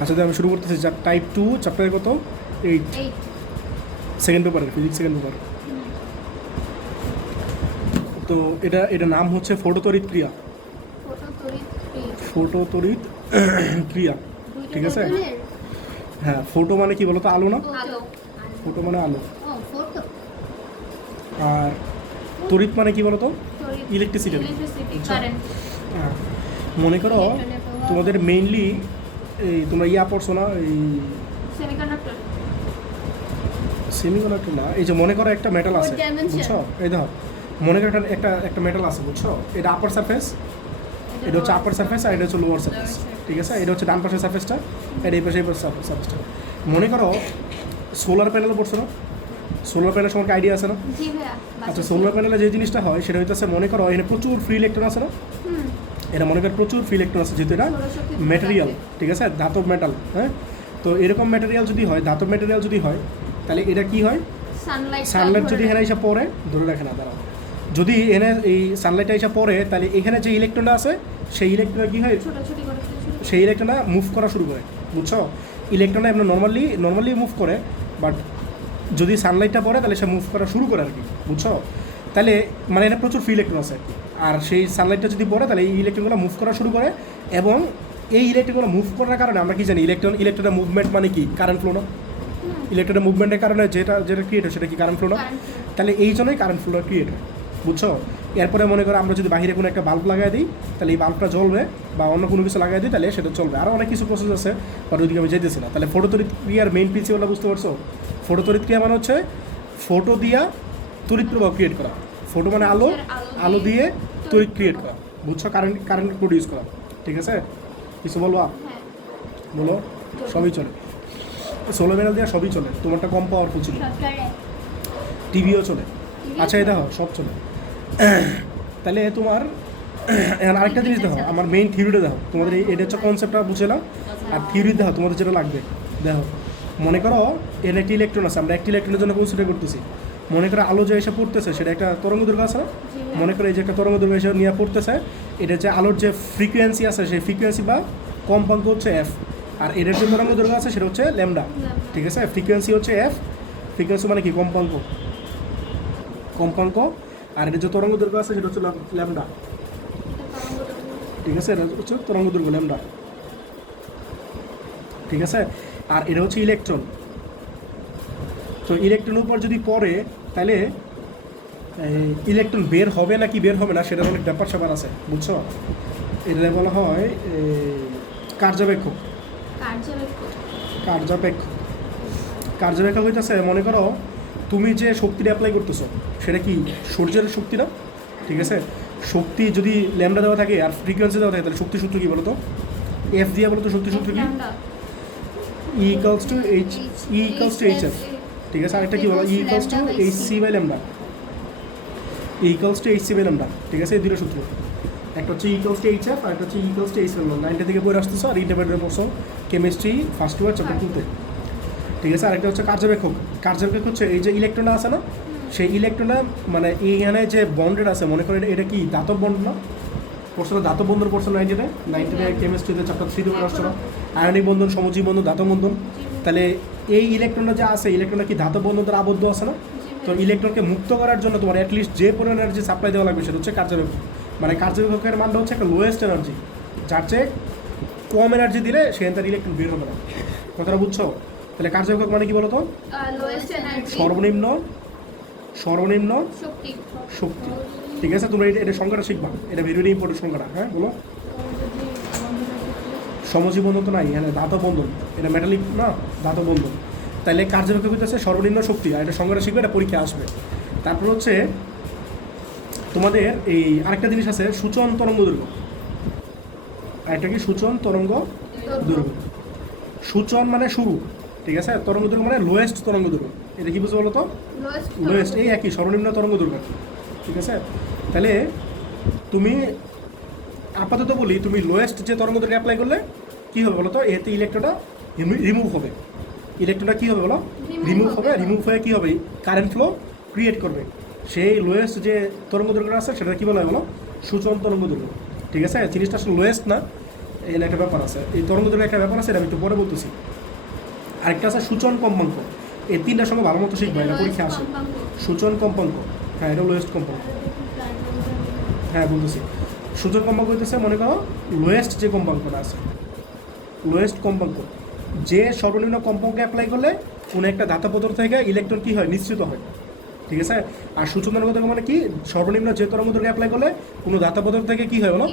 আচ্ছা তো আমি শুরু করতেছি টাইপ 2 চ্যাপ্টারে কত 8 সেকেন্ড পেপারের ফিজিক্স সেকেন্ড পেপার। তো এটা নাম হচ্ছে ফটোতড়িৎ ক্রিয়া। ফটোতড়িৎ ক্রিয়া, ঠিক আছে? হ্যাঁ, ফটো মানে কি বলতো, আলো না? ফটো মানে আলো। আর তড়িৎ মানে কি বলতো, ইলেকট্রিসিটি। হ্যাঁ, মনে করো তোমাদের মেইনলি এই তোমরা পড়ছো না, এই সেমিকন্ডাক্টর না, এই যে মনে করো একটা মেটাল আছে, বুঝছো? এই দেখো মনে করো একটা মেটাল আছে, বুঝছো? এটা আপার সারফেস, এটা হচ্ছে আপার সারফেস, আর এটা হচ্ছে লোয়ার সারফেস, ঠিক আছে? এটা হচ্ছে ডান পাশের সারফেসটা, এটা এই পাশে সারফেসটা। মনে করো সোলার প্যানেল পড়ছো না? সোলার প্যানেল সম্পর্কে আইডিয়া আছে না? আচ্ছা, সোলার প্যানেলে যে জিনিসটা হয় সেটা হইতেছে, মনে করো এখানে প্রচুর ফ্রি ইলেকট্রন আছে না? এটা মনে করো প্রচুর ফ্রি ইলেকট্রন আছে, যেহেতু এটা ম্যাটেরিয়াল, ঠিক আছে? ধাতব মেটাল। হ্যাঁ, তো এরকম ম্যাটেরিয়াল যদি হয়, ধাতব ম্যাটেরিয়াল যদি হয়, তাহলে এটা কি হয়? সানলাইট যদি এখানে এসে পড়ে, ধরে রাখে না, দাঁড়াও, যদি এখানে এই সানলাইটটা এসে পড়ে, তাহলে এখানে যে ইলেকট্রনটা আছে সেই ইলেকট্রনটা কি হয়? সেই ইলেকট্রনটা মুভ করা শুরু করে, বুঝছো? ইলেকট্রনটা এমন নর্মালি মুভ করে, বাট যদি সানলাইটটা পড়ে তাহলে সে মুভ করা শুরু করে আর কি, বুঝছো? তাহলে মানে এটা প্রচুর ফ্রি ইলেকট্রন আছে আর কি। আর সেই সানলাইটটা যদি পড়ে তাহলে এই ইলেকট্রনগুলো মুভ করা শুরু করে, এবং এই ইলেকট্রনগুলো মুভ করার কারণে আমরা কি জানি, ইলেকট্রনের মুভমেন্ট মানে কি? কারেন্ট ফ্লো না? ইলেকট্রনের মুভমেন্টের কারণে যেটা ক্রিয়েট হয় সেটা কি? কারেন্ট ফ্লো না? তাহলে এই জন্যই কারেন্ট ফ্লোটা ক্রিয়েট হয়, বুঝছো? এরপরে মনে করো আমরা যদি বাইরে কোনো একটা বাল্ব লাগাই দিই, তাহলে এই বাল্বটা জ্বলবে, বা অন্য কোনো কিছু লাগাই দিই তাহলে সেটা চলবে। আরও অনেক কিছু প্রসেস আছে, বাট ওইদিকে আমি যেতেছি না। তাহলে ফটোতড়িৎ ক্রিয়ার মেইন প্রিন্সিপালটা বুঝতে পারছো? ফটোতড়িৎ ক্রিয়া মানে হচ্ছে ফটো দিয়া তড়িৎ প্রবাহ ক্রিয়েট করা। ফটো মানে আলো, আলো দিয়ে তড়িৎ ক্রিয়েট করা, বুঝছো? কারেন্ট প্রডিউস করা, ঠিক আছে? কিছু বলবা? বলো। সবই চলে, সোলার প্যানেল দিয়ে সবই চলে। তোমারটা কম পাওয়ারফুল ছিল, টিভিও চলে। আচ্ছা, এই দেখো সব চলে। তাহলে তোমার এখন আরেকটা জিনিস দেখো, আমার মেইন থিওরিটা দেখো, তোমাদের এটা হচ্ছে কনসেপ্টটা বুঝলাম, আর থিওরি দেখো তোমাদের যেটা লাগবে। দেখো, মনে করো এর একটি ইলেকট্রন আছে, আমরা একটি ইলেকট্রনের জন্য কনসিডার করতেছি। মনে করো আলো যে এসে পড়তেছে সেটা একটা তরঙ্গ দৈর্ঘ্য আছে না? মনে করো এই যে একটা তরঙ্গ দৈর্ঘ্য এসে নিয়ে পড়তেছে, এটা যে আলোর যে ফ্রিকোয়েন্সি আছে সেই ফ্রিকোয়েন্সি বা কম্পাঙ্ক হচ্ছে এফ, আর এটার যে তরঙ্গ দৈর্ঘ্য আছে সেটা হচ্ছে ল্যামডা, ঠিক আছে? ফ্রিকোয়েন্সি হচ্ছে এফ, ফ্রিকোয়েন্সি মানে কি? কম্পাঙ্ক, আর এটা যে তরঙ্গ দৈর্ঘ্য আছে সেটা হচ্ছে ল্যামডা, ঠিক আছে? এটা হচ্ছে তরঙ্গ দৈর্ঘ্য ল্যামডা, ঠিক আছে? আর এটা হচ্ছে ইলেকট্রন। তো ইলেকট্রনের উপর যদি পড়ে, তাহলে ইলেকট্রন বের হবে নাকি বের হবে না সেটার অনেক ব্যাপার স্যাপার আছে, বুঝছো? এটা বলা হয় কার্যবেক্ষক। কার্যবেক্ষক হইতেছে, মনে করো তুমি যে শক্তিটা অ্যাপ্লাই করতেছো সেটা কি সূর্যের শক্তি না? ঠিক আছে, শক্তি যদি ল্যামডা দেওয়া থাকে আর ফ্রিকোয়েন্সি দেওয়া থাকে, তাহলে শক্তি সূত্র কি বলো তো? এফ দিয়ে বলো তো, শক্তি সূত্র কি? E equals to H F, ঠিক আছে? আরেকটা কি বলো? E equals to H C by lambda, ঠিক আছে? এই দুটো সূত্র, একটা হচ্ছে ইকালস টু এইচ এফ, আর একটা হচ্ছে ইকালস টু এইচ ল্যামডা। 9টা থেকে পড়ে আসতেছো, আর ইন্টারমিডিয়েট পড়ছো কেমিস্ট্রি ফার্স্ট ইয়ার চ্যাপ্টার 2-তে, ঠিক আছে? আরেকটা হচ্ছে কার্যবেক্ষক। কার্যবেক্ষক হচ্ছে এই যে ইলেকট্রনটা আছে না, সেই ইলেকট্রনটা মানে এইখানে যে বন্ডেড আছে, মনে করেন এটা কি ধাতব বন্ড না? পড়ছো না ধাতব বন্ধন? পড়ছো 9টা কেমিস্ট্রিতে চ্যাপ্টার 3-তে পড়ে আসছো না? আয়নিক বন্ধন, সমজীব বন্ধন, ধাতব বন্ধন। তাহলে এই ইলেকট্রনটা যে আছে, ইলেকট্রনটা কি ধাতব বন্ধন দ্বারা আবদ্ধ আছে না? তো ইলেকট্রনকে মুক্ত করার জন্য তোমার অ্যাটলিস্ট যে পরিমাণ এনার্জি সাপ্লাই দেওয়া লাগবে সেটা হচ্ছে কার্যবেক্ষক। মানে কার্যবেক্ষকের মানটা হচ্ছে একটা লোয়েস্ট এনার্জি, যার চেয়ে কম এনার্জি দিলে সেখান থেকে ইলেকট্রন বের হবে না। কথাটা বুঝছো? তাহলে কার্যবেক্ষক মানে কি বলতো? সর্বনিম্ন শক্তি, ঠিক আছে? তোমরা এটা সংখ্যাটা শিখবা, এটা ভেরি ভেরি ইম্পর্টেন্ট সংখ্যাটা। হ্যাঁ, বলো। সমজীব বন্ধন তো নাই এখানে, ধাতব বন্ধন, এটা মেটালিক না, ধাতব বন্ধন। তাহলে কার্যবেক্ষক হচ্ছে সর্বনিম্ন শক্তি, আর এটা সংখ্যাটা শিখবে, এটা পরীক্ষায় আসবে। তারপর হচ্ছে তোমাদের এই আরেকটা জিনিস আছে, সূচন তরঙ্গ দৈর্ঘ্য। আরেকটা কি? সূচন তরঙ্গ দৈর্ঘ্য। সূচন মানে শুরু, ঠিক আছে? তরঙ্গ দৈর্ঘ্য মানে লোয়েস্ট তরঙ্গ দৈর্ঘ্য। এটা কি বুঝতে বলো তো? লোয়েস্ট এই একই, সর্বনিম্ন তরঙ্গ দৈর্ঘ্য, ঠিক আছে? তাহলে তুমি আপাতত বলি, তুমি লোয়েস্ট যে তরঙ্গ দৈর্ঘ্য অ্যাপ্লাই করলে কী হবে বলো তো? এতে ইলেকট্রনটা রিমুভ হবে। ইলেকট্রনটা কী হবে বলো? রিমুভ হবে। রিমুভ হয়ে কী হবে? কারেন্ট ফ্লো ক্রিয়েট করবে। সেই লোয়েস্ট যে তরঙ্গ দৈর্ঘ্য আছে সেটা কী বলা হয় বলো? সূচন তরঙ্গ দৈর্ঘ্য, ঠিক আছে? জিনিসটা আসলে লোয়েস্ট না, এই একটা ব্যাপার আছে, এই তরঙ্গ দৈর্ঘ্যের একটা ব্যাপার আছে, এটা আমি একটু পরে বলতেছি। আরেকটা আছে সূচন কম্পাঙ্ক। এই তিনটার সঙ্গে ভালো মতো শিখবো, এটা পরীক্ষা আসে। সূচন কম্পাঙ্ক, হ্যাঁ এটা লোয়েস্ট কম্পাঙ্ক। হ্যাঁ বলতেছি, সূচন কম্পাঙ্ক হইতেছে মনে করো লোয়েস্ট যে কম্পাঙ্কটা আছে, লোয়েস্ট কম্পাঙ্ক, যে সর্বনিম্ন কম্পাঙ্কে অ্যাপ্লাই করলে কোনো একটা ধাতব পদার্থ থেকে ইলেকট্রন কী হয়, নিশ্চিত হয়, ঠিক আছে। আর সূচন তরঙ্গ দৈর্ঘ্য মানে কি, সর্বনিম্ন যে তরঙ্গ দৈর্ঘ্য অ্যাপ্লাই করলে কোনো ধাতব পদার্থ থেকে কী হয় বলো,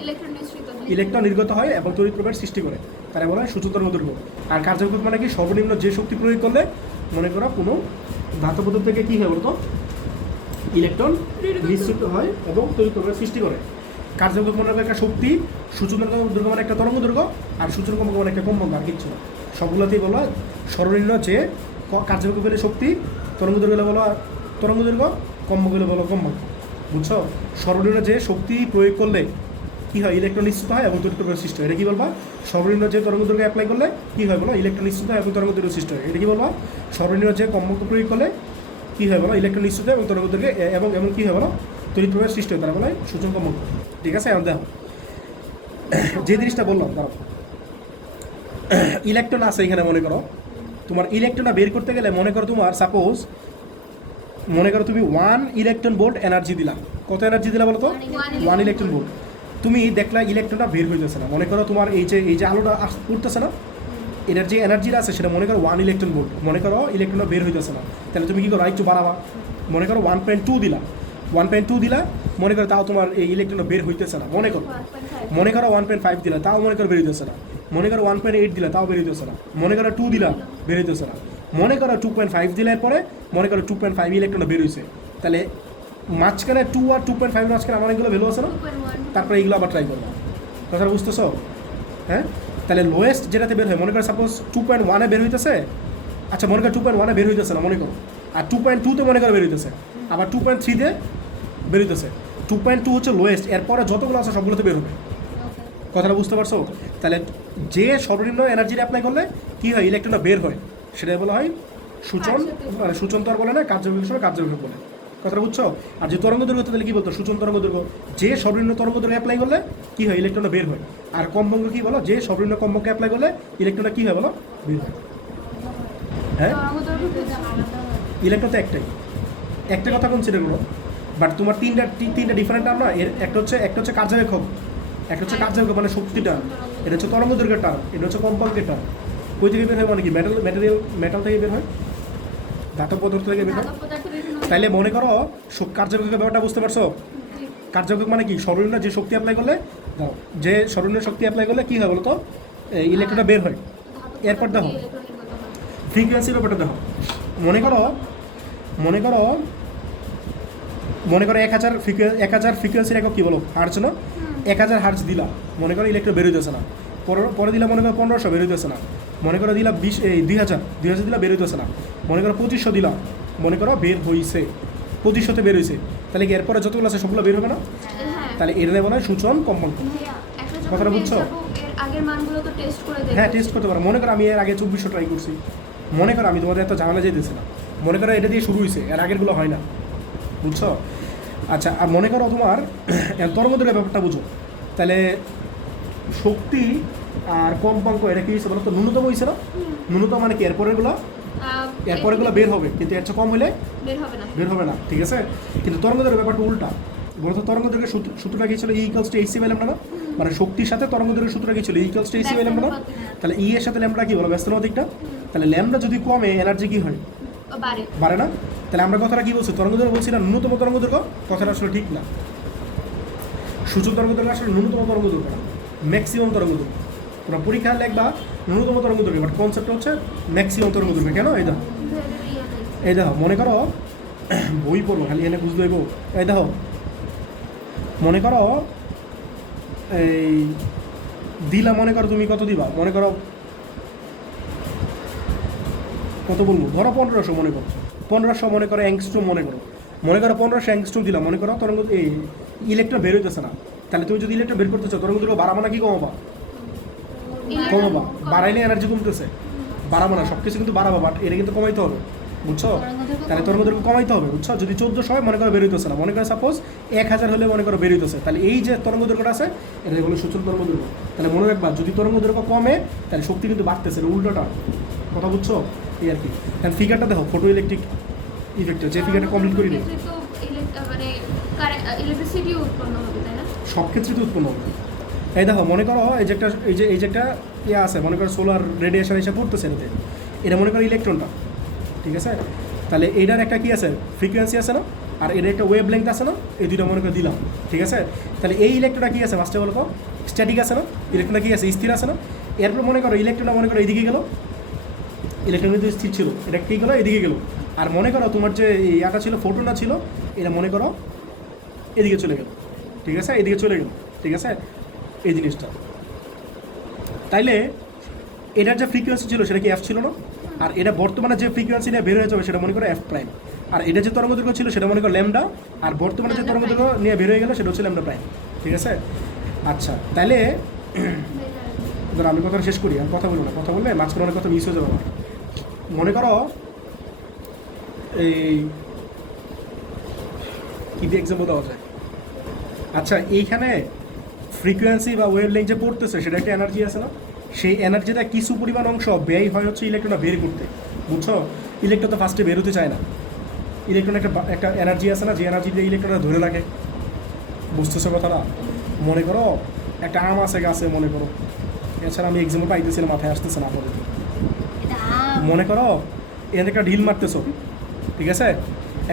ইলেকট্রন নির্গত হয় এবং তড়িৎ প্রবাহের সৃষ্টি করে, তারা বলা হয় সূচন তরঙ্গ দৈর্ঘ্য। আর কার্যকর মানে কি, সর্বনিম্ন যে শক্তি প্রয়োগ করলে মনে করো কোনো ধাতব পদার্থ থেকে কী হয় বলতো, ইলেকট্রন নিশ্চিত হয় এবং তড়িৎ প্রবাহের সৃষ্টি করে। কার্যকর মনে হয় একটা শক্তি, সূচন দৈর্ঘ্য মানে একটা তরঙ্গ দৈর্ঘ্য, আর সূচন কম্পাঙ্ক মানে একটা কম্পাঙ্ক, আর কিচ্ছু না। সবগুলোতেই বলা হয় সর্বনিম্ন যে কার্যকর গেলে শক্তি, তরঙ্গ দৈর্ঘ্য বলো তরঙ্গ দৈর্ঘ্য, কম্পাঙ্ক গেলে বলো কম্পাঙ্ক, বুঝছো। সর্বনিম্ন যে শক্তি প্রয়োগ করলে কী হয়, ইলেকট্রন নিশ্চিত হয় এবং তড়িৎ প্রবাহের সৃষ্টি হয়, এটা কি বলবা। সর্বনিম্ন যে তরঙ্গ দৈর্ঘ্য অ্যাপ্লাই করলে কী হয় বলো, ইলেকট্রন নিশ্চিত হয় এবং তরঙ্গ দৈর্ঘ্য সৃষ্টি হয়, এটা কি বলবা। সর্বনিম্ন যে কম্পাঙ্ক প্রয়োগ করলে কী হয় বলো, ইলেকট্রন নিশ্চিত হয় এবং তরঙ্গ দৈর্ঘ্য এবং এমন কী হয় বলো, তড়িৎ প্রবাহের সৃষ্টি হয়, তারা বলে সূচন কম্পাঙ্ক, ঠিক আছে। এখন দেখো যে জিনিসটা বললাম, দাঁড়াও, ইলেকট্রন আছে এখানে, মনে করো তোমার ইলেকট্রনটা বের করতে গেলে মনে করো তোমার সাপোজ মনে করো তুমি 1 ইলেকট্রন ভোল্ট এনার্জি দিলা, কত এনার্জি দিলা বলো তো, 1 ইলেকট্রন ভোল্ট। তুমি দেখলা ইলেকট্রনটা বের হইতেছে না, মনে করো তোমার এই যে আলোটা উঠতেছে না, এটার যে এনার্জিটা আছে সেটা মনে করো 1 ইলেকট্রন ভোল্ট, মনে করো ইলেকট্রনটা বের হইতেছে না, তাহলে তুমি কী করো, একটু বাড়াবা, মনে করো 1.2 দিলা, 1.2 দিলা, মনে করো তাও তোমার এই ইলেকট্রনটা বের হইতেছে না, মনে করো 1.5 দিলা, তাও মনে করো বের হইতেছে না, মনে করো 1.8 দিলা, তাও বের হইতেছে না, মনে করো 2 দিলা, বের হইতেছে না, মনে করো 2.5 দিলার পরে মনে করো 2.5 ইলেকট্রনটা বের হয়েছে, তাহলে মাঝখানে 2 আর 2.5 মাঝখানে আমার এগুলো ভ্যালু আছে না, তারপরে এগুলো আবার ট্রাই করবো, কথাটা বুঝতেছো, হ্যাঁ। তাহলে লোয়েস্ট যেটাতে বের হয়, মনে করো সাপোজ 2.1-এ বের হইতেছে, আচ্ছা মনে করো 2.1-এ বের হইতেছে না, মনে করো, আর 2.2-তে মনে করো বের হইতেছে, আবার 2.3-তে বের হইতেছে, 2.2 হচ্ছে লোয়েস্ট, এরপরে যতগুলো আছে সবগুলোতে বের হবে, কথাটা বুঝতে পারছো। তাহলে যে সর্বনিম্ন এনার্জি অ্যাপ্লাই করলে কী হয়, ইলেকট্রনটা বের হয়, সেটা বলা হয় সূচন, সূচন তর বলে না, কার্যকর সময় কার্যকর বলে, কথাটা বুঝছো। আর যে তরঙ্গ দৈর্ঘ্য তাহলে কী বলতো, সূচন তরঙ্গ দৈর্ঘ্য, যে সর্বনিম্ন তরঙ্গ দৈর্ঘ্য অ্যাপ্লাই করলে কী হয়, ইলেকট্রনটা বের হয়। আর কম্পাঙ্ক কী বলো, যে সর্বনিম্ন কম্পাঙ্কে অ্যাপ্লাই করলে ইলেকট্রনটা কী হয় বলো, বের হয়। হ্যাঁ ইলেকট্রন তো একটা কথা কনসিডার করো, বাট তোমার তিনটা ডিফারেন্ট টার্ম না, এর একটা হচ্ছে কার্যবেক্ষক, একটা হচ্ছে কার্যবেক্ষক মানে শক্তিটা, এটা হচ্ছে তরঙ্গ দৈর্ঘ্যের টার্ম, এটা হচ্ছে কম্পাঙ্কের টার্ম। কই থেকে বের হয় মানে কি, মেটাল থেকে বের হয়, ধাতব পদার্থ থেকে বের হয়। তাইলে মনে করো কার্যবেক্ষকের ব্যাপারটা বুঝতে পারছো। কার্যবেক্ষক মানে কি, সর্বনিম্ন যে শক্তি অ্যাপ্লাই করলে, যে সর্বনিম্ন শক্তি অ্যাপ্লাই করলে কী হয় বলো তো, ইলেকট্রনটা বের হয়। এরপর দেখো ফ্রিকোয়েন্সির ব্যাপারটা দেখো, মনে করো 1000 ফ্রিকোয়েন্সির একক কী বলো, হার্জ না, 1000 হার্জ দিলা, মনে করো ইলেকট্রন বের হইতেছে না, পরে দিলা মনে করো 1500, বের হইতেছে না, মনে করো দিলা 2000 দিলা, বের হইতেছে না, মনে করো 2500 দিলা, মনে করো বের হইছে, 2500-তে বের হইছে, তাহলে কি এরপরে যতগুলো আছে সবগুলো বের হবে না, তাহলে এর বলা হয় সূচন কম্পাঙ্ক, কথাটা বুঝছো। হ্যাঁ টেস্ট করতে পারো, মনে করো আমি এর আগে 2400 ট্রাই করছি, মনে করো আমি তোমাদের এত ঝামেলা যেতেছি না, মনে করো এটা দিয়ে শুরু হয়েছে, এর আগেরগুলো হয় না, বুঝছো। আচ্ছা আর মনে করো তোমার তরঙ্গ দৈর্ঘ্যের ব্যাপারটা বুঝো, তাহলে শক্তি আর কম্পাঙ্ক এটা কি হয়েছে বলো তো, ন্যূনতম হয়েছে না, ন্যূনতম মানে কি এরপরেগুলো বের হবে, কিন্তু এর চেয়ে কম হলে বের হবে না, ঠিক আছে। কিন্তু তরঙ্গ দৈর্ঘ্যের ব্যাপারটা উল্টা, বলতো তরঙ্গ দৈর্ঘ্যের সূত্রটা কি ছিল, E=hc/λ না, মানে শক্তির সাথে তরঙ্গ দৈর্ঘ্যের সূত্রটা কি ছিল, E=hc/λ না, তাহলে E এর সাথে ল্যামডা কি বলো, ব্যস্ততার দিকটা, তাহলে ল্যামডা যদি কমে এনার্জি কি হয়, বাড়ে না। তাহলে আমরা কথাটা কি বলছি, তরঙ্গ দৈর্ঘ্য বলছি না, ন্যূনতম তরঙ্গ দৈর্ঘ্য, কথাটা আসলে ঠিক না। সূচন তরঙ্গ দৈর্ঘ্য আসলে ন্যূনতম তরঙ্গ দৈর্ঘ্য না, ম্যাক্সিমাম তরঙ্গ দৈর্ঘ্য। তোমরা পরীক্ষা লিখবা ন্যূনতম তরঙ্গ দৈর্ঘ্য, বাট কনসেপ্ট হচ্ছে ম্যাক্সিমাম তরঙ্গ দৈর্ঘ্য। কেন, এই দেখো মনে করো বই পড়বো খালি এনে বুঝতে হইব, এই দেখো মনে করো এই দিলা, মনে করো তুমি কত দিবা, মনে করো কত বলবো, ধরো 1500, মনে করো 1500, মনে করো অ্যাংস্ট্রোম, মনে করো 1500 অ্যাংস্ট্রোম দিলাম, মনে করো তরঙ্গ এই ইলেকট্রন বের হইতেছে না, তাহলে তুমি যদি ইলেকট্রন বের করতে চাও তরঙ্গ দৈর্ঘ্য বাড়াবো না কি কমাবা, বাড়াইলে এনার্জি কমতেছে, বাড়াবো না, সব কিছু কিন্তু বাড়াবো, বাট এটা কিন্তু কমাইতে হবে, বুঝছো? তাহলে তরঙ্গদৈর্ঘ্য কমাইতে হবে, বুঝছো? যদি 1400 হয় মনে করো বেরোইতেছে না, মনে করো সাপোজ 1000 হলে মনে করো বেরোইতেছে, তাহলে এই যে তরঙ্গদৈর্ঘ্যটা আছে এটা হলো সূচল তরঙ্গদৈর্ঘ্য। তাহলে মনে রাখবা যদি তরঙ্গদৈর্ঘ্য কমে তাহলে শক্তি কিন্তু বাড়তেছে, উল্টোটা কথা, বুঝছো? এই আর কি। কারণ ফিগারটা দেখো, ফটো ইলেকট্রিক ইফেক্টে যে ফিগারটা কমপ্লিট করি নি, মানে ইলেকট্রিসিটি উৎপন্ন হবে, তাই না? সব ক্ষেত্রে তো উৎপন্ন হবে। এই দেখো মনে করো এই যে একটা ইয়ে আছে, মনে করো সোলার রেডিয়েশন এসে পড়তেছে এতে, এটা মনে করো ইলেকট্রনটা, ঠিক আছে? তাহলে এটার একটা কি আছে, ফ্রিকোয়েন্সি আছে না, আর এর একটা ওয়েভ লেংথ আছে না, এই দুইটা মনে করে দিলাম, ঠিক আছে? তাহলে এই ইলেকট্রনটা কি আছে ফার্স্টে বলো, স্ট্যাটিক আছে না, ইলেকট্রনটা কি আছে, স্থির আছে না। এরপর মনে করো ইলেকট্রনটা মনে করো এদিকে গেল, ইলেকট্রন কিন্তু স্থির ছিল, এটা কী গেলো এদিকে গেলো। আর মনে করো তোমার যে ইয়াটা ছিল, ফোটনটা ছিল, এটা মনে করো এদিকে চলে গেল, ঠিক আছে? এদিকে চলে গেল, ঠিক আছে? এই জিনিসটা তাইলে এটার যে ফ্রিকোয়েন্সি ছিল সেটা কি এফ ছিল না, আর এটা বর্তমানে যে ফ্রিকোয়েন্সি নিয়ে বের হয়ে যাবে সেটা মনে করো এফ প্রাইম, আর এটা যে তরঙ্গদৈর্ঘ্য ছিল সেটা মনে করো ল্যামডা, আর বর্তমানে যে তরঙ্গদৈর্ঘ্য নিয়ে বের হয়ে গেল সেটা হচ্ছে ল্যামডা প্রাইম, ঠিক আছে? আচ্ছা তাইলে ধরো আমি কথা শেষ করি, আমি কথা বলবো না, কথা বললে মাঝখানে অনেক কথা মিস হয়ে যাবে আমার। মনে করো এই কী দিয়ে এক্সাম্পল দেওয়া যায়, আচ্ছা এইখানে ফ্রিকোয়েন্সি বা ওয়েভ লেন্থ যে পড়তেছে সেটা একটা এনার্জি আছে না, সেই এনার্জিটা কিছু পরিমাণ অংশ ব্যয় হয় হচ্ছে ইলেকট্রনটা বের করতে, বুঝছো? ইলেকট্রন তো ফার্স্টে বেরোতে চায় না, ইলেকট্রন একটা এনার্জি আছে না, যে এনার্জি দিয়ে ইলেকট্রনটা ধরে রাখে, বুঝতেছো কথাটা? মনে করো একটা আম আছে গাছে, মনে করো, এছাড়া আমি এক্সাম্পল পাইতেছিলাম, মাথায় আসতেছে না আপাতত। মনে করো এখানে একটা ঢিল মারতেছো, ঠিক আছে?